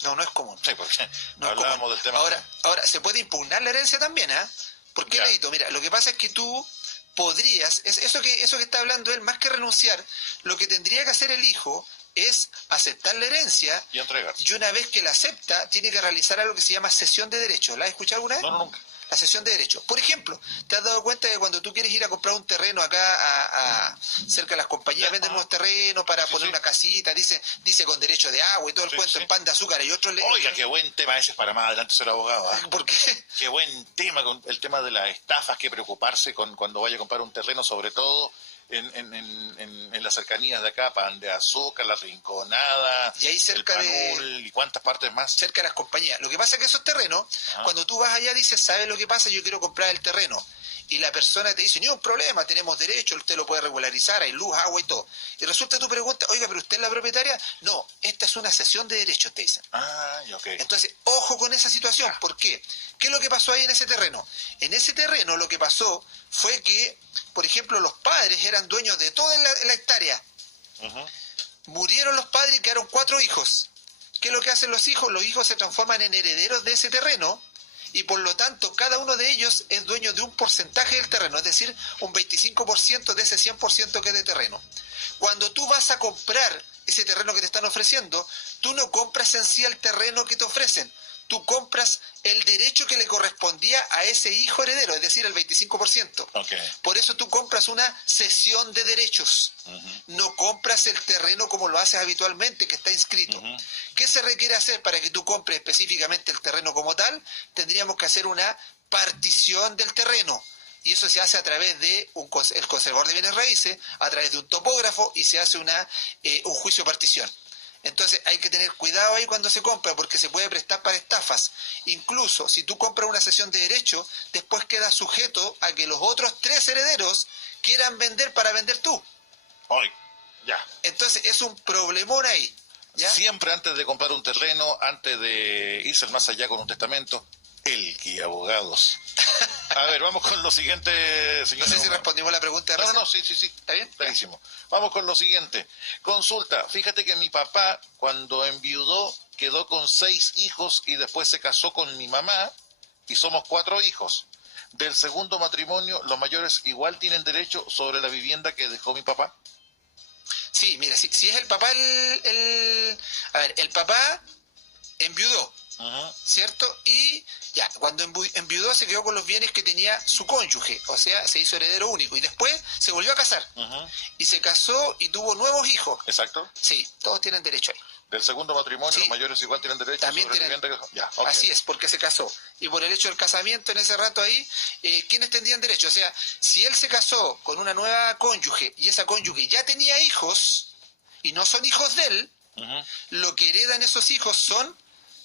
No es común. Sí, porque no hablábamos del tema. Ahora, ¿se puede impugnar la herencia también, ¿eh? ¿Por qué Ya. Leito? Mira, lo que pasa es que tú podrías, eso que está hablando él, más que renunciar, lo que tendría que hacer el hijo es aceptar la herencia Y entregar. y una vez que la acepta, tiene que realizar algo que se llama cesión de derechos. ¿La has escuchado alguna vez? No, nunca. La cesión de derechos. Por ejemplo, ¿te has dado cuenta que cuando tú quieres ir a comprar un terreno acá cerca de las compañías, Ya. venden unos terrenos para Sí, poner sí. una casita, dice con derecho de agua y todo el Sí, cuento, sí. en pan de azúcar y otros Oiga, qué buen tema ese es para más adelante ser abogado. ¿Ah? ¿Por qué? Qué buen tema, con el tema de las estafas, que preocuparse cuando vaya a comprar un terreno, sobre todo en las cercanías de acá, Pan de Azúcar, La Rinconada, Y ahí cerca el Panul, y cuántas partes más. cerca de las compañías. Lo que pasa es que esos terrenos, cuando tú vas allá dices, ¿sabes lo que pasa? Yo quiero comprar el terreno. Y la persona te dice, ni un problema, tenemos derecho, usted lo puede regularizar, hay luz, agua y todo. Y resulta tu pregunta, oiga, ¿pero usted es la propietaria? No, esta es una cesión de derechos, te dicen. Ah, ok. Entonces, ojo con esa situación. ¿Por qué? ¿Qué es lo que pasó ahí en ese terreno? En ese terreno lo que pasó fue que, por ejemplo, los padres eran dueños de toda la hectárea. Ujú. Murieron los padres y quedaron 4 hijos. ¿Qué es lo que hacen los hijos? Los hijos se transforman en herederos de ese terreno y por lo tanto cada uno de ellos es dueño de un porcentaje del terreno, es decir, un 25% de ese 100% que es de terreno. Cuando tú vas a comprar ese terreno que te están ofreciendo, tú no compras en sí el terreno que te ofrecen, tú compras el derecho que le correspondía a ese hijo heredero, es decir, el 25%. Ok. Por eso tú compras una cesión de derechos. Ujú. No compras el terreno como lo haces habitualmente, que está inscrito. Ujú. ¿Qué se requiere hacer para que tú compres específicamente el terreno como tal? Tendríamos que hacer una partición del terreno. Y eso se hace a través de el conservador de bienes raíces, a través de un topógrafo y se hace un juicio de partición. Entonces hay que tener cuidado ahí cuando se compra porque se puede prestar para estafas. Incluso si tú compras una cesión de derecho, después queda sujeto a que los otros 3 herederos quieran vender para vender tú. Hoy, ya. Entonces es un problemón ahí. ¿Ya? Siempre antes de comprar un terreno, antes de irse más allá con un testamento, el guía abogados. A ver, vamos con lo siguiente, No señor. sé si respondimos la pregunta de No, recién. sí. ¿Está bien? Clarísimo. Vamos con lo siguiente. Consulta. Fíjate que mi papá, cuando enviudó, quedó con 6 hijos y después se casó con mi mamá y somos 4 hijos. Del segundo matrimonio, los mayores igual tienen derecho sobre la vivienda que dejó mi papá. Sí, mira, si es el papá a ver, el papá enviudó, Ujú. ¿cierto? Y ya, cuando enviudó se quedó con los bienes que tenía su cónyuge, o sea, se hizo heredero único y después se volvió a casar Ujú. y se casó y tuvo nuevos hijos. Exacto. Sí, todos tienen derecho ahí. Del segundo matrimonio, Sí. los mayores igual tienen derecho También sobre la tienen- vivienda que dejó. Ya, ok. Así es, porque se casó. Y por el hecho del casamiento en ese rato ahí, ¿quiénes tendrían derecho? O sea, si él se casó con una nueva cónyuge y esa cónyuge ya tenía hijos y no son hijos de él, Ujú. lo que heredan esos hijos son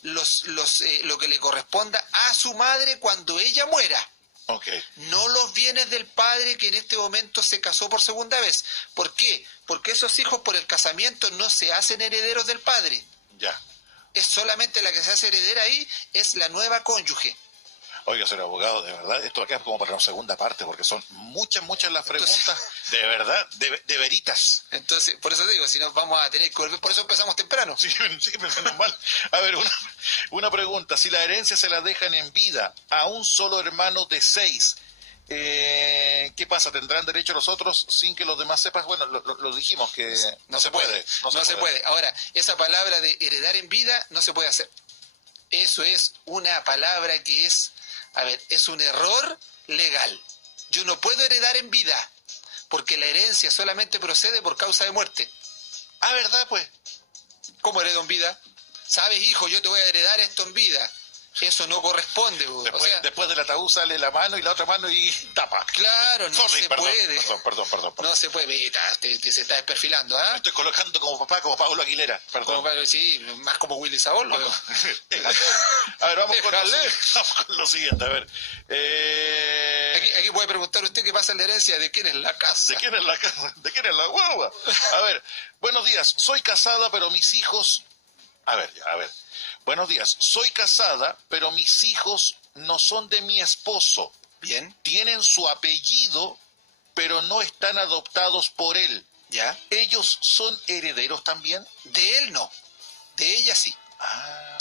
lo que le corresponda a su madre cuando ella muera. Ok. No los bienes del padre que en este momento se casó por segunda vez. ¿Por qué? Porque esos hijos por el casamiento no se hacen herederos del padre. Ya. Es solamente la que se hace heredera ahí, es la nueva cónyuge. Oiga, señor abogado, de verdad, esto acá es como para una segunda parte, porque son muchas las preguntas, de verdad, de veritas. Entonces, por eso te digo, si no vamos a tener que volver, por eso empezamos temprano. Sí, pensando mal. A ver, una pregunta. Si la herencia se la dejan en vida a un solo hermano de 6, ¿qué pasa? ¿Tendrán derecho los otros sin que los demás sepan? Bueno, lo dijimos que no se puede. No se puede. Ahora, esa palabra de heredar en vida no se puede hacer. Eso es una palabra que es, es un error legal. Yo no puedo heredar en vida, porque la herencia solamente procede por causa de muerte. Ah, ¿verdad? Pues. ¿Cómo heredo en vida? ¿Sabes, hijo? Yo te voy a heredar esto en vida. Eso no corresponde. Después del ataúd sale la mano y la otra mano y tapa. Claro, no se puede. Perdón. No se puede. Se está desperfilando, ¿ah? Me estoy colocando como papá, como Pablo Aguilera. Perdón. Sí, más como Willy Sabor. A ver, vamos con lo siguiente. A ver. Aquí puede preguntar usted qué pasa en la herencia, ¿de quién es la casa? ¿De quién es la casa? ¿De quién es la guagua? A ver, buenos días. Soy casada, pero mis hijos... A ver. Buenos días. Soy casada, pero mis hijos no son de mi esposo. Bien. Tienen su apellido, pero no están adoptados por él. ¿Ya? ¿Ellos son herederos también? De él no. De ella sí. Ah.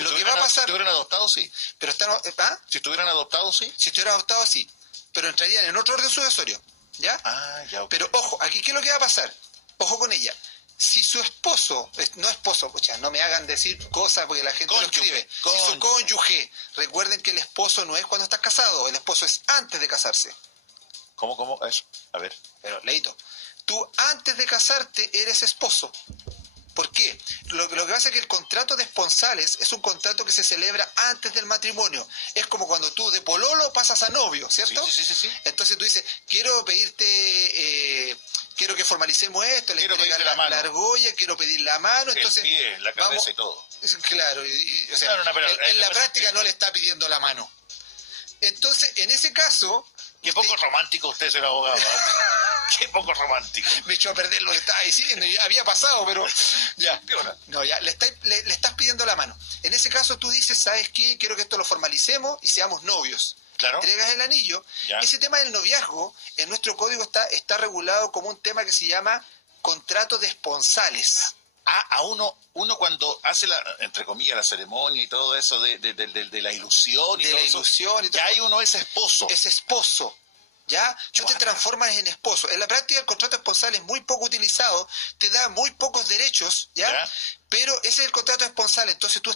Lo que va a pasar... Si estuvieran adoptados, sí. Pero ¿ah? Si estuvieran adoptados, sí. Si estuvieran adoptados, sí. Pero entrarían en otro orden sucesorio, ¿ya? Ah, ya. Okay. Pero ojo, aquí ¿qué es lo que va a pasar? Ojo con ella. Si su esposo, no esposo, pucha, no me hagan decir cosas porque la gente lo escribe. Si su cónyuge, recuerden que el esposo no es cuando estás casado, el esposo es antes de casarse. ¿Cómo? Eso. A ver. Pero, Leito, tú antes de casarte eres esposo. ¿Por qué? Lo que pasa es que el contrato de esponsales es un contrato que se celebra antes del matrimonio. Es como cuando tú de pololo pasas a novio, ¿cierto? Sí. Entonces tú dices, quiero pedirte, quiero que formalicemos esto, le entregas la argolla, quiero pedir la mano. Entonces, el pie, la cabeza vamos, y todo. Claro, o sea, en la práctica no le está pidiendo la mano. Entonces, en ese caso... Qué poco romántico usted ser abogado. Qué poco romántico. Me echó a perder lo que estaba diciendo. Había pasado, pero ya. No, ya, le estás pidiendo la mano. En ese caso tú dices, ¿sabes qué? Quiero que esto lo formalicemos y seamos novios. Claro. Entregas el anillo. Ya. Ese tema del noviazgo en nuestro código está regulado como un tema que se llama contrato de esponsales. A uno cuando hace entre comillas, la ceremonia y todo eso de la ilusión y de todo la eso, ilusión y todo ya hay uno es esposo. Es esposo. ¿Ya? Tú te transformas en esposo. En la práctica el contrato esponsal es muy poco utilizado, te da muy pocos derechos, ¿ya? Pero ese es el contrato esponsal, entonces tú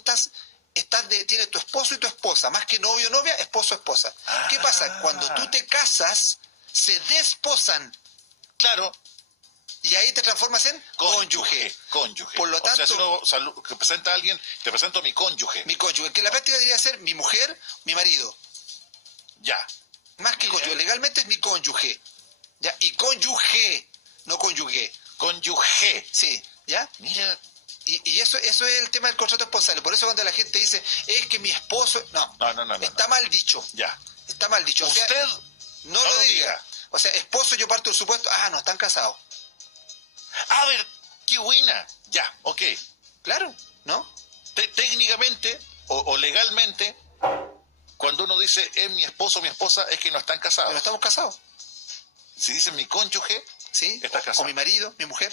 tienes tu esposo y tu esposa, más que novio o novia, esposo o esposa. ¿Qué pasa? Cuando tú te casas, se desposan. Claro. Y ahí te transformas en cónyuge. Por lo tanto, o sea, si uno que presenta a alguien, te presento a mi cónyuge. Mi cónyuge, que en la práctica debería ser mi mujer, mi marido. Ya. Más que cónyuge, legalmente es mi cónyuge. ¿Ya? Y cónyuge, no cónyuge. Cónyuge. Sí, ¿ya? Mira. Y eso es el tema del contrato esponsal. Por eso cuando la gente dice, es que mi esposo... No. Está mal dicho. Ya. Está mal dicho. Usted o sea, no lo diga. O sea, esposo, yo parto del supuesto, no están casados. A ver, qué buena. Ya, ok. Claro, ¿no? Técnicamente o legalmente, cuando uno dice es mi esposo o mi esposa, es que no están casados. No estamos casados. Si dicen mi cónyuge, sí, estás casado. O mi marido, mi mujer.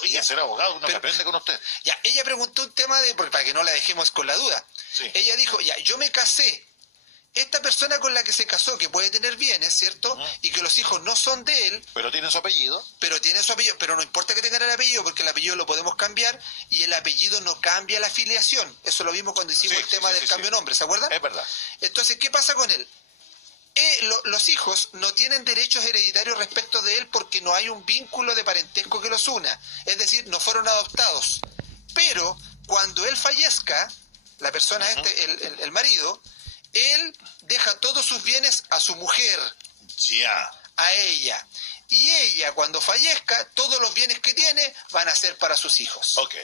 Oye, ser abogado, uno aprende con usted. Ya, ella preguntó un tema para que no la dejemos con la duda. Sí. Ella dijo, ya, yo me casé. Esta persona con la que se casó, que puede tener bienes, ¿cierto? Y que los hijos no son de él. Pero tienen su apellido. Pero no importa que tengan el apellido, porque el apellido lo podemos cambiar y el apellido no cambia la afiliación. Eso lo vimos cuando hicimos el tema del cambio de nombre, ¿se acuerdan? Es verdad. Entonces, ¿qué pasa con él? Los hijos no tienen derechos hereditarios respecto de él porque no hay un vínculo de parentesco que los una. Es decir, no fueron adoptados. Pero cuando él fallezca, la persona el marido, él deja todos sus bienes a su mujer. Ya. A ella. Y ella, cuando fallezca, todos los bienes que tiene van a ser para sus hijos. Ok.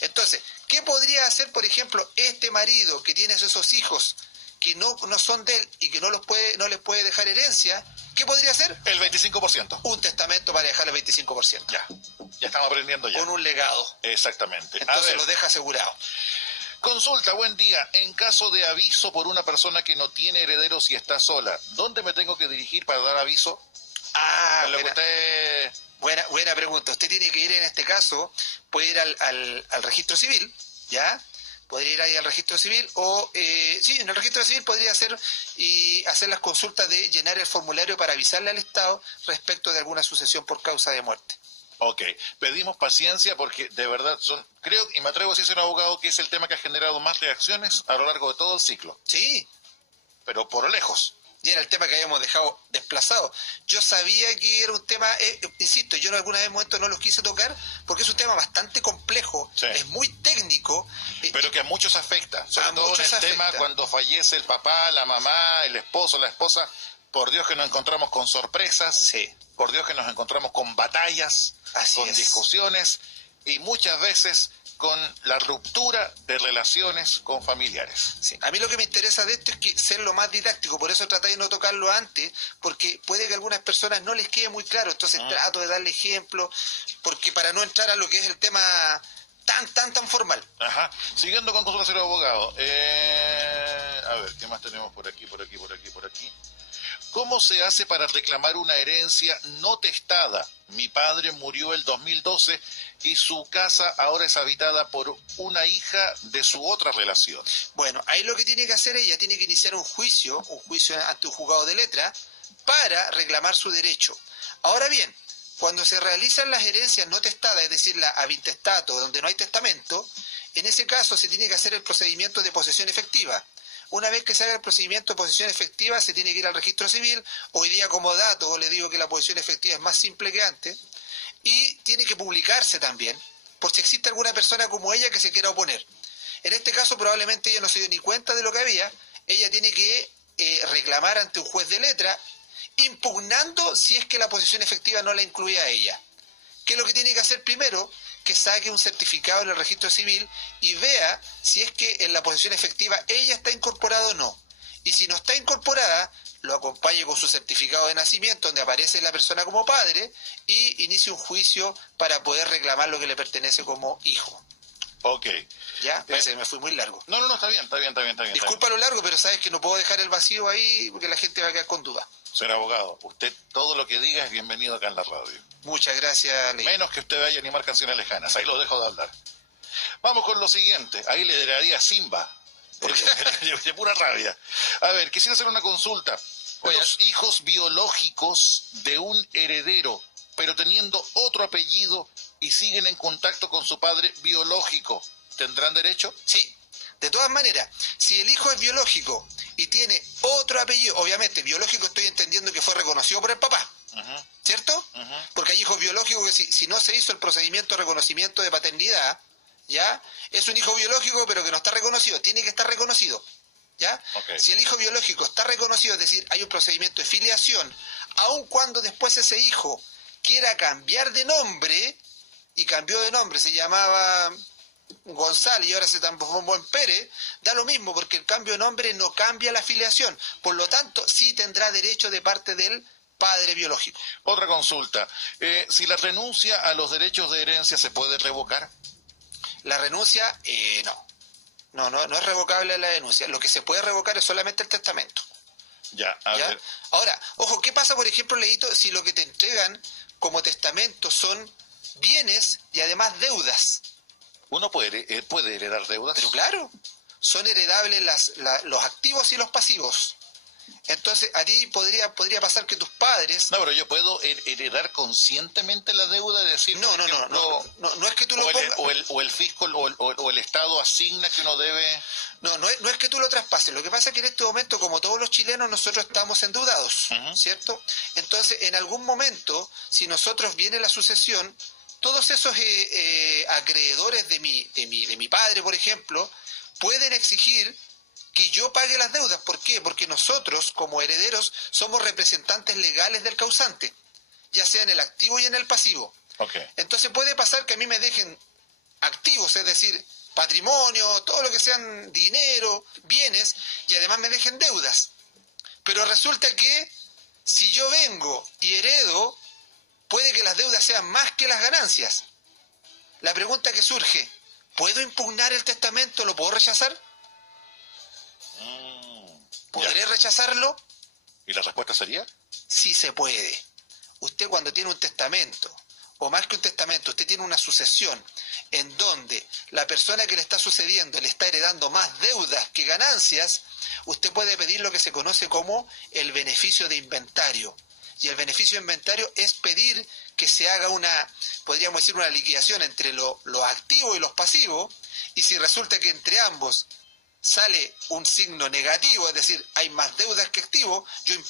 Entonces, ¿qué podría hacer, por ejemplo, este marido que tiene esos hijos que no son de él y que no les puede dejar herencia? ¿Qué podría hacer? El 25%. Un testamento para dejar el 25%. Ya estamos aprendiendo ya. Con un legado. Exactamente. Entonces lo deja asegurado. Consulta, buen día. En caso de aviso por una persona que no tiene herederos y está sola, ¿dónde me tengo que dirigir para dar aviso? Buena pregunta. Usted tiene que ir en este caso, puede ir al registro civil, ¿ya? Podría ir ahí al registro civil o, sí, en el registro civil podría hacer las consultas de llenar el formulario para avisarle al Estado respecto de alguna sucesión por causa de muerte. Ok, pedimos paciencia porque de verdad creo y me atrevo a decir ser un abogado que es el tema que ha generado más reacciones a lo largo de todo el ciclo. Sí. Pero por lejos. Y era el tema que habíamos dejado desplazado. Yo sabía que era un tema, insisto, yo en alguna vez momento no los quise tocar porque es un tema bastante complejo, es muy técnico. Pero que a muchos afecta, sobre todo en el tema cuando fallece el papá, la mamá, el esposo, la esposa. Por Dios que nos encontramos con sorpresas, sí. Por Dios que nos encontramos con batallas, con discusiones y muchas veces con la ruptura de relaciones con familiares. Sí. A mí lo que me interesa de esto es que ser lo más didáctico, por eso traté de no tocarlo antes, porque puede que a algunas personas no les quede muy claro, entonces trato de darle ejemplo, porque para no entrar a lo que es el tema tan formal. Ajá. Siguiendo con consulta cero abogado. A ver, ¿qué más tenemos por aquí? ¿Cómo se hace para reclamar una herencia no testada? Mi padre murió el 2012 y su casa ahora es habitada por una hija de su otra relación. Bueno, ahí lo que tiene que hacer ella, tiene que iniciar un juicio ante un juzgado de letra para reclamar su derecho. Ahora bien, cuando se realizan las herencias no testadas, es decir, la avintestato, donde no hay testamento, en ese caso se tiene que hacer el procedimiento de posesión efectiva. Una vez que se haga el procedimiento de posesión efectiva, se tiene que ir al registro civil. Hoy día, como dato, le digo que la posesión efectiva es más simple que antes. Y tiene que publicarse también, por si existe alguna persona como ella que se quiera oponer. En este caso, probablemente ella no se dio ni cuenta de lo que había. Ella tiene que reclamar ante un juez de letra, impugnando si es que la posesión efectiva no la incluía a ella. ¿Qué es lo que tiene que hacer primero? Que saque un certificado en el registro civil y vea si es que en la posesión efectiva ella está incorporada o no. Y si no está incorporada, lo acompañe con su certificado de nacimiento, donde aparece la persona como padre, y inicie un juicio para poder reclamar lo que le pertenece como hijo. Ok. ¿Ya? Parece que me fui muy largo. No, está bien. Disculpa lo largo, pero sabes que no puedo dejar el vacío ahí porque la gente va a quedar con duda. Señor abogado, usted todo lo que diga es bienvenido acá en la radio. Muchas gracias, Ley. Menos que usted vaya a animar canciones lejanas, ahí lo dejo de hablar. Vamos con lo siguiente, ahí le daría Simba, de pura rabia. A ver, quisiera hacer una consulta. Oye. Los hijos biológicos de un heredero, pero teniendo otro apellido y siguen en contacto con su padre biológico, ¿tendrán derecho? Sí. De todas maneras, si el hijo es biológico y tiene otro apellido, obviamente biológico estoy entendiendo que fue reconocido por el papá, ¿cierto? Porque hay hijos biológicos que si no se hizo el procedimiento de reconocimiento de paternidad, ¿ya? Es un hijo biológico pero que no está reconocido, tiene que estar reconocido, ¿ya? Okay. Si el hijo biológico está reconocido, es decir, hay un procedimiento de filiación, aun cuando después ese hijo quiera cambiar de nombre, y cambió de nombre, se llamaba González y ahora se transformó en Pérez, da lo mismo porque el cambio de nombre no cambia la filiación, por lo tanto sí tendrá derecho de parte del padre biológico. Otra consulta, si la renuncia a los derechos de herencia se puede revocar. La renuncia, no es revocable la denuncia, lo que se puede revocar es solamente el testamento. Ya, a ver. Ahora, ojo, ¿qué pasa, por ejemplo, Leito, si lo que te entregan como testamento son bienes y además deudas? ¿Uno puede heredar deudas? Pero claro, son heredables los activos y los pasivos. Entonces, a ti podría pasar que tus padres... No, pero yo puedo heredar conscientemente la deuda, de decir... No es que tú lo pongas... O el fisco o el Estado asigna que uno debe... No es que tú lo traspases. Lo que pasa es que en este momento, como todos los chilenos, nosotros estamos endeudados, ¿cierto? Entonces, en algún momento, si nosotros viene la sucesión, todos esos acreedores de mi padre, por ejemplo, pueden exigir que yo pague las deudas. ¿Por qué? Porque nosotros, como herederos, somos representantes legales del causante, ya sea en el activo y en el pasivo. Okay. Entonces puede pasar que a mí me dejen activos, es decir, patrimonio, todo lo que sean dinero, bienes, y además me dejen deudas. Pero resulta que si yo vengo y heredo, puede que las deudas sean más que las ganancias. La pregunta que surge, ¿puedo impugnar el testamento? ¿Lo puedo rechazar? ¿Podré rechazarlo? ¿Y la respuesta sería? Sí se puede. Usted cuando tiene un testamento, o más que un testamento, usted tiene una sucesión en donde la persona que le está sucediendo le está heredando más deudas que ganancias, usted puede pedir lo que se conoce como el beneficio de inventario. Y el beneficio de inventario es pedir que se haga podríamos decir, una liquidación entre los activos y los pasivos, y si resulta que entre ambos sale un signo negativo, es decir, hay más deudas que activos,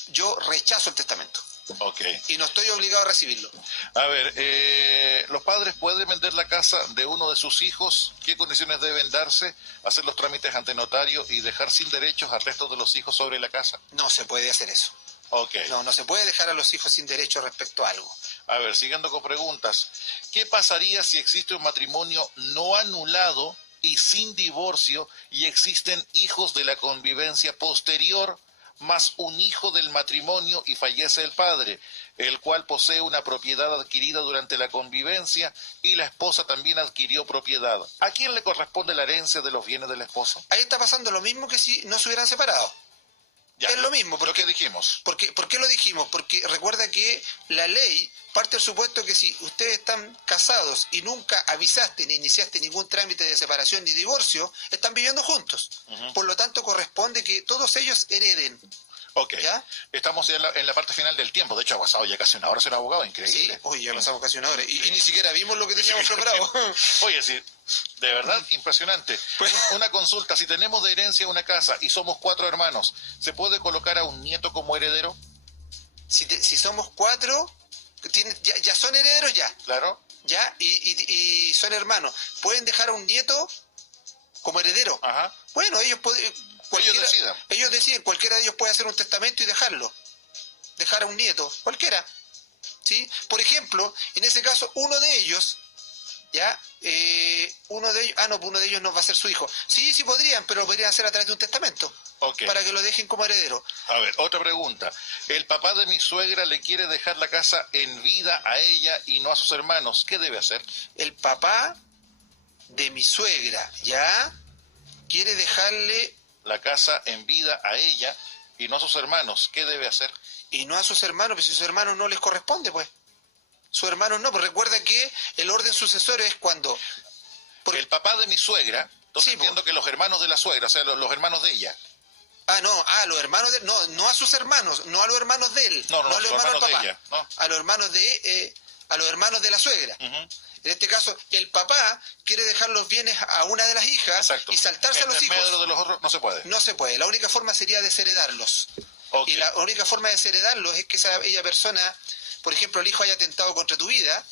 yo rechazo el testamento. Okay. Y no estoy obligado a recibirlo. A ver, ¿los padres pueden vender la casa de uno de sus hijos? ¿Qué condiciones deben darse? ¿Hacer los trámites ante notario y dejar sin derechos al resto de los hijos sobre la casa? No se puede hacer eso. Okay. No se puede dejar a los hijos sin derecho respecto a algo. A ver, siguiendo con preguntas. ¿Qué pasaría si existe un matrimonio no anulado y sin divorcio y existen hijos de la convivencia posterior más un hijo del matrimonio y fallece el padre, el cual posee una propiedad adquirida durante la convivencia y la esposa también adquirió propiedad? ¿A quién le corresponde la herencia de los bienes de la esposa? Ahí está pasando lo mismo que si no se hubieran separado. Ya, es lo mismo. Lo que dijimos. ¿Por qué lo dijimos? Porque recuerda que la ley parte del supuesto que si ustedes están casados y nunca avisaste ni iniciaste ningún trámite de separación ni divorcio, están viviendo juntos. Por lo tanto, corresponde que todos ellos hereden. Ok, ¿Ya? estamos ya en la parte final del tiempo. De hecho, ha pasado ya casi una hora, señor abogado, increíble. Sí, oye, ya pasamos casi una hora. Y ni siquiera vimos lo que teníamos preparado. Oye, sí, de verdad, impresionante. Pues- Una consulta, si tenemos de herencia una casa y somos 4 hermanos, ¿se puede colocar a un nieto como heredero? Si somos 4, ya son herederos ya. Claro. ¿Ya? Y son hermanos. ¿Pueden dejar a un nieto como heredero? Ajá. Bueno, ellos decidan. Ellos deciden, cualquiera de ellos puede hacer un testamento y dejarlo. Dejar a un nieto, cualquiera. ¿Sí? Por ejemplo, en ese caso, uno de ellos, ¿ya? Uno de ellos no va a ser su hijo. Sí, podrían, pero lo podrían hacer a través de un testamento. Ok. Para que lo dejen como heredero. A ver, otra pregunta. El papá de mi suegra le quiere dejar la casa en vida a ella y no a sus hermanos. ¿Qué debe hacer? El papá de mi suegra, ¿ya? Quiere dejarle La casa en vida a ella y no a sus hermanos. ¿Qué debe hacer? y no a sus hermanos, pues si a sus hermanos no les corresponde, pues. Sus hermanos no, pues recuerda que el orden sucesorio es cuando... El papá de mi suegra, entonces Sí, entiendo que los hermanos de la suegra, o sea, los hermanos de ella. Los hermanos de... No a sus hermanos, no a los hermanos de él. No, a los hermanos del de papá. ella, ¿no? A los hermanos de la suegra. Ujú. En este caso, el papá quiere dejar los bienes a una de las hijas Exacto. y saltarse a los En hijos. medio de los otros no se puede. No se puede. La única forma sería desheredarlos. Ok. Y la única forma de desheredarlos es que ella persona, por ejemplo, el hijo haya atentado contra tu vida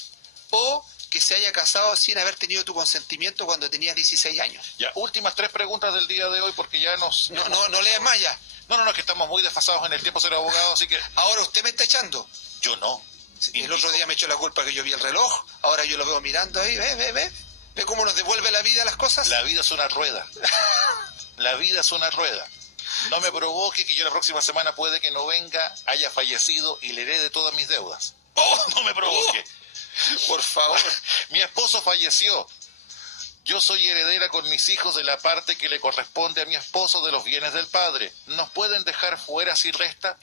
o que se haya casado sin haber tenido tu consentimiento cuando tenías 16 años. Ya, últimas 3 preguntas del día de hoy porque ya No lees más ya. No, es que estamos muy desfasados en el tiempo, ser abogado, así que... Ahora usted me está echando. Yo no. El otro día me echó la culpa que yo vi el reloj, ahora yo lo veo mirando ahí, ve. ¿Ve cómo nos devuelve la vida las cosas? La vida es una rueda. La vida es una rueda. No me provoque que yo la próxima semana puede que no venga, haya fallecido y le herede todas mis deudas. ¡Oh! No me provoque. Por favor. Mi esposo falleció. Yo soy heredera con mis hijos de la parte que le corresponde a mi esposo de los bienes del padre. ¿Nos pueden dejar fuera si resta?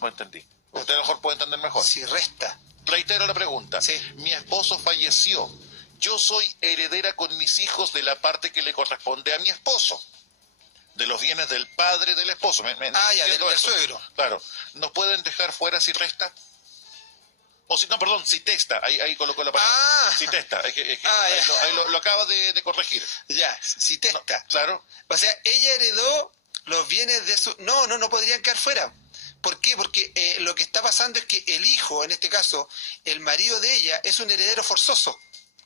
No entendí. Usted a lo mejor puede entender mejor. Si resta. Reitero la pregunta. Sí. Mi esposo falleció. Yo soy heredera con mis hijos de la parte que le corresponde a mi esposo. De los bienes del padre del esposo. Del suegro. Claro. ¿Nos pueden dejar fuera si resta? O si, no, perdón, si testa. Ahí colocó la palabra. Si testa. Ahí lo acaba de corregir. Ya, si testa. No, claro. O sea, ella heredó los bienes de su... No podrían quedar fuera. ¿Por qué? Porque lo que está pasando es que el hijo, en este caso, el marido de ella, es un heredero forzoso.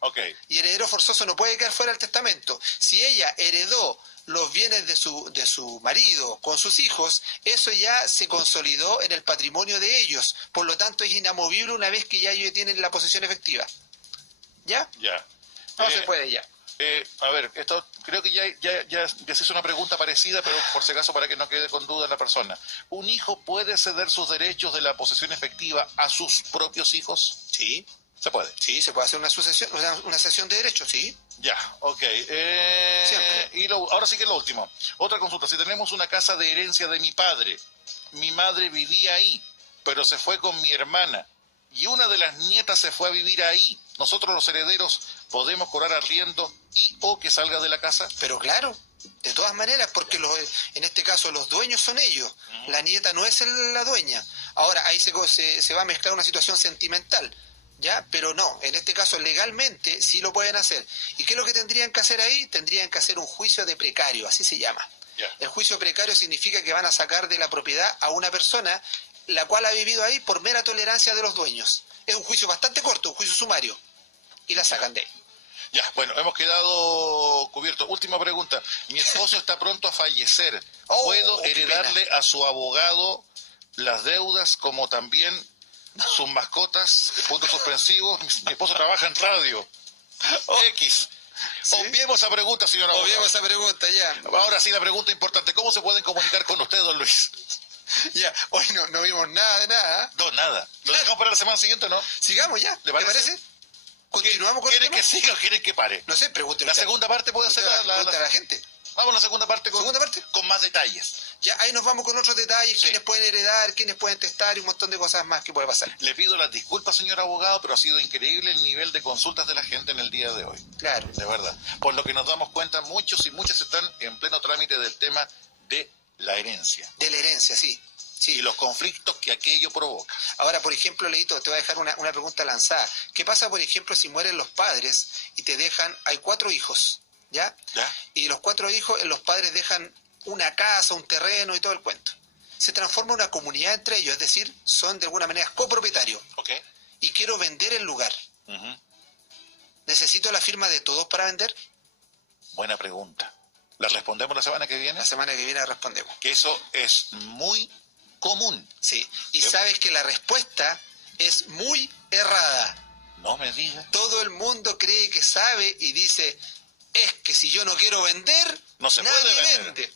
Ok. Y heredero forzoso no puede quedar fuera del testamento. Si ella heredó los bienes de su marido con sus hijos, eso ya se consolidó en el patrimonio de ellos. Por lo tanto, es inamovible una vez que ya ellos tienen la posesión efectiva. ¿Ya? Ya. No se puede ya. A ver, esto creo que ya se hizo una pregunta parecida, pero por si acaso para que no quede con duda la persona. ¿Un hijo puede ceder sus derechos de la posesión efectiva a sus propios hijos? Sí. ¿Se puede? Sí, se puede hacer una cesión de derechos, sí. Ya, ok. Siempre. Y ahora sí que lo último. Otra consulta. Si tenemos una casa de herencia de mi padre, mi madre vivía ahí, pero se fue con mi hermana, y una de las nietas se fue a vivir ahí, ¿nosotros los herederos podemos cobrar arriendo y o que salga de la casa? Pero claro, de todas maneras, porque en este caso los dueños son ellos. La nieta no es la dueña. Ahora, ahí se va a mezclar una situación sentimental. ¿Ya? Pero no, en este caso legalmente sí lo pueden hacer. ¿Y qué es lo que tendrían que hacer ahí? Tendrían que hacer un juicio de precario, así se llama. Yeah. El juicio precario significa que van a sacar de la propiedad a una persona la cual ha vivido ahí por mera tolerancia de los dueños. Es un juicio bastante corto, un juicio sumario. Y la sacan de ahí. Ya, bueno, hemos quedado cubiertos. Última pregunta. Mi esposo está pronto a fallecer. ¿Puedo heredarle a su abogado las deudas como también sus mascotas, puntos suspensivos? Mi esposo trabaja en radio. X. ¿Sí? Obviemos esa pregunta, señora. Obviemos esa pregunta, ya. Ahora sí, la pregunta importante. ¿Cómo se pueden comunicar con usted, don Luis? Ya, hoy no vimos nada de nada. No, nada. ¿Lo dejamos para la semana siguiente o no? Sigamos ya. ¿Le parece? ¿Te parece? ¿Continuamos con el ¿Quieren tema? que siga o quieren que pare? No sé, pregúntele. La segunda parte puede ser pregúntale a la gente. Vamos a la segunda parte ¿Segunda parte? con más detalles. Ya, ahí nos vamos con otros detalles, Sí. quiénes pueden heredar, quiénes pueden testar y un montón de cosas más que puede pasar. Le pido las disculpas, señor abogado, pero ha sido increíble el nivel de consultas de la gente en el día de hoy. Claro. De verdad. Por lo que nos damos cuenta, muchos y muchas están en pleno trámite del tema de la herencia De la herencia, sí. Sí. y los conflictos que aquello provoca. Ahora, por ejemplo, Leito, te voy a dejar una pregunta lanzada. ¿Qué pasa, por ejemplo, si mueren los padres y te dejan, hay 4 hijos, ¿ya? ¿Ya? Y los 4 hijos, los padres dejan una casa, un terreno y todo el cuento. Se transforma una comunidad entre ellos, es decir, son de alguna manera copropietarios. Ok. Y quiero vender el lugar. Ujú. ¿Necesito la firma de todos para vender? Buena pregunta. ¿La respondemos la semana que viene? La semana que viene respondemos. Que eso es muy común. Sí. Y ¿Qué? sabes que la respuesta es muy errada. No me diga. Todo el mundo cree que sabe y dice, es que si yo no quiero vender, No se nadie puede vender. vende.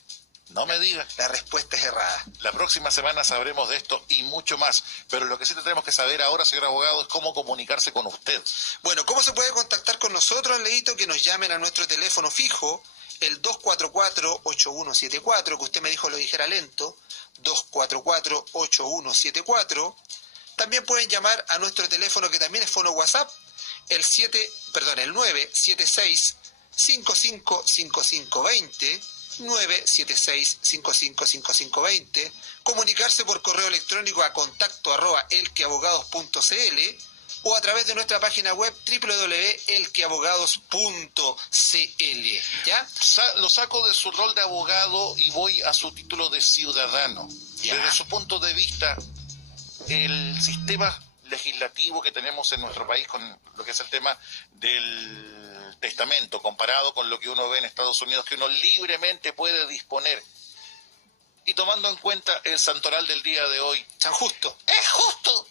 No me diga. La respuesta es errada. La próxima semana sabremos de esto y mucho más. Pero lo que sí tenemos que saber ahora, señor abogado, es cómo comunicarse con usted. Bueno, ¿cómo se puede contactar con nosotros, Leito? Que nos llamen a nuestro teléfono fijo, el 244-8174, que usted me dijo lo dijera lento, 244-8174. También pueden llamar a nuestro teléfono, que también es fono WhatsApp, el 976-555520, 976-555520, comunicarse por correo electrónico a contacto@elqueabogados.cl o a través de nuestra página web www.elqueabogados.cl. ¿Ya? Lo saco de su rol de abogado y voy a su título de ciudadano. Ya. Desde su punto de vista, el sistema legislativo que tenemos en nuestro país con lo que es el tema del testamento, comparado con lo que uno ve en Estados Unidos, que uno libremente puede disponer, y tomando en cuenta el santoral del día de hoy, San Justo. ¿es justo?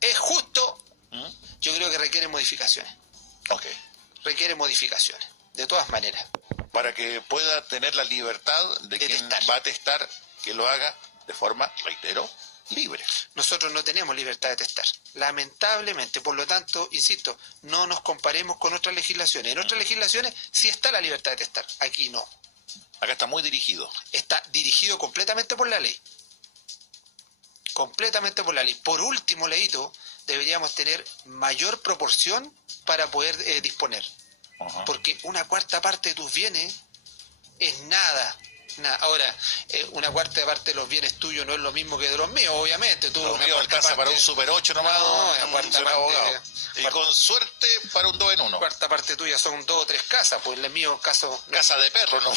Es justo. ¿Mm? Yo creo que requiere modificaciones. Ok. Requiere modificaciones. De todas maneras. Para que pueda tener la libertad de De quien testar. va a testar, que lo haga de forma, reitero, libre. Nosotros no tenemos libertad de testar, lamentablemente. Por lo tanto, insisto, no nos comparemos con otras legislaciones. En otras legislaciones sí está la libertad de testar, aquí no. Acá está muy dirigido. Está dirigido completamente por la ley. Completamente por la ley. Por último, Leito, deberíamos tener mayor proporción para poder disponer. Ajá. Porque una cuarta parte de tus bienes es nada. Ahora, una cuarta parte de los bienes tuyos no es lo mismo que de los míos, obviamente. Tú, Lo una mío cuarta alcanza para parte- un Super 8 nomás, No, la cuarta señor parte- abogado. Y con suerte para un 2 en 1. cuarta parte tuya son 2 o 3 casas, pues en el mío caso... Casa de perro, ¿no?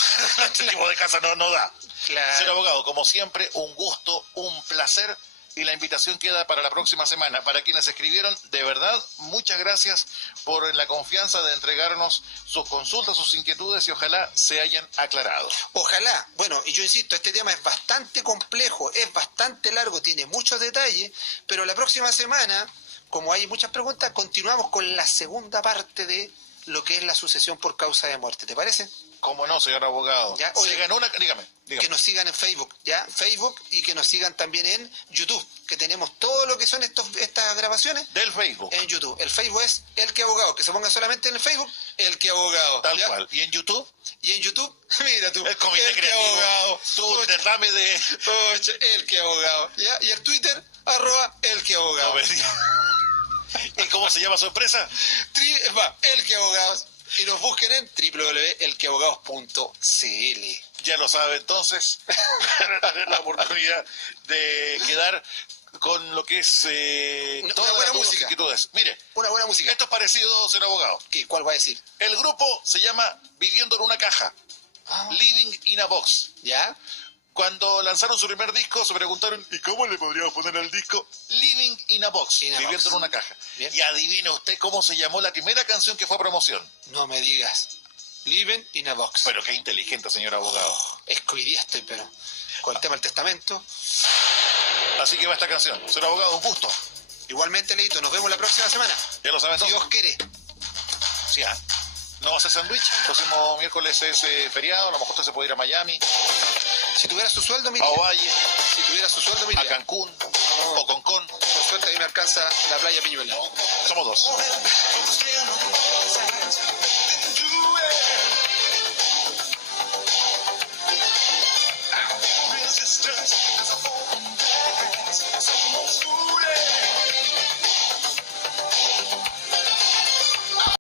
Este tipo de casa no da. Claro. Señor abogado, como siempre, un gusto, un placer. Y la invitación queda para la próxima semana. Para quienes escribieron, de verdad, muchas gracias por la confianza de entregarnos sus consultas, sus inquietudes y ojalá se hayan aclarado. Ojalá, bueno, y yo insisto, este tema es bastante complejo, es bastante largo, tiene muchos detalles, pero la próxima semana, como hay muchas preguntas, continuamos con la segunda parte de lo que es la sucesión por causa de muerte, ¿te parece? ¿Cómo no, señor abogado? Ya, oye, Se ganó una... Dígame. Que nos sigan en Facebook, ¿ya? Facebook, y que nos sigan también en YouTube, que tenemos todo lo que son estas grabaciones Del Facebook. en YouTube. El Facebook es El Que Abogado, que se ponga solamente en el Facebook, El Que Abogado. Tal ¿ya? cual. ¿Y en YouTube? Y en YouTube, mira tú, El comité El Que creativo. Abogado. Tu Oye, derrame de... oye, El Que Abogado. ¿Ya? Y el Twitter, @El Que Abogado. No me diga. ¿Y cómo se llama su empresa? El Que Abogados. Y nos busquen en www.elqueabogados.cl. Ya lo sabe, entonces, para tener la oportunidad de quedar con lo que es Una todas buena las dudas música. y inquietudes. Mire, Una buena música. esto es parecido, señor abogado. ¿Qué? ¿Cuál va a decir? El grupo se llama Viviendo en una caja, Living in a Box. ¿Ya? Cuando lanzaron su primer disco se preguntaron, ¿y cómo le podríamos poner al disco? Living in a Box, In a Viviendo box. en una caja. Bien. Y adivine usted cómo se llamó la primera canción que fue a promoción. No me digas. Living in a Box. Pero qué inteligente, señor abogado. Es que hoy día estoy, pero con el tema del testamento. Así que va esta canción. Señor abogado, un gusto. Igualmente, Leito, nos vemos la próxima semana. Ya lo saben Si todos. Dios quiere. Sí, ¿ah? No va a ser sándwich. El próximo miércoles es feriado. A lo mejor usted se puede ir a Miami, Si tuviera su sueldo, me a iría. Ovalle, Si tuviera su sueldo, me a iría. Cancún o Concón. Por suerte, ahí me alcanza la playa Piñuela. Somos dos.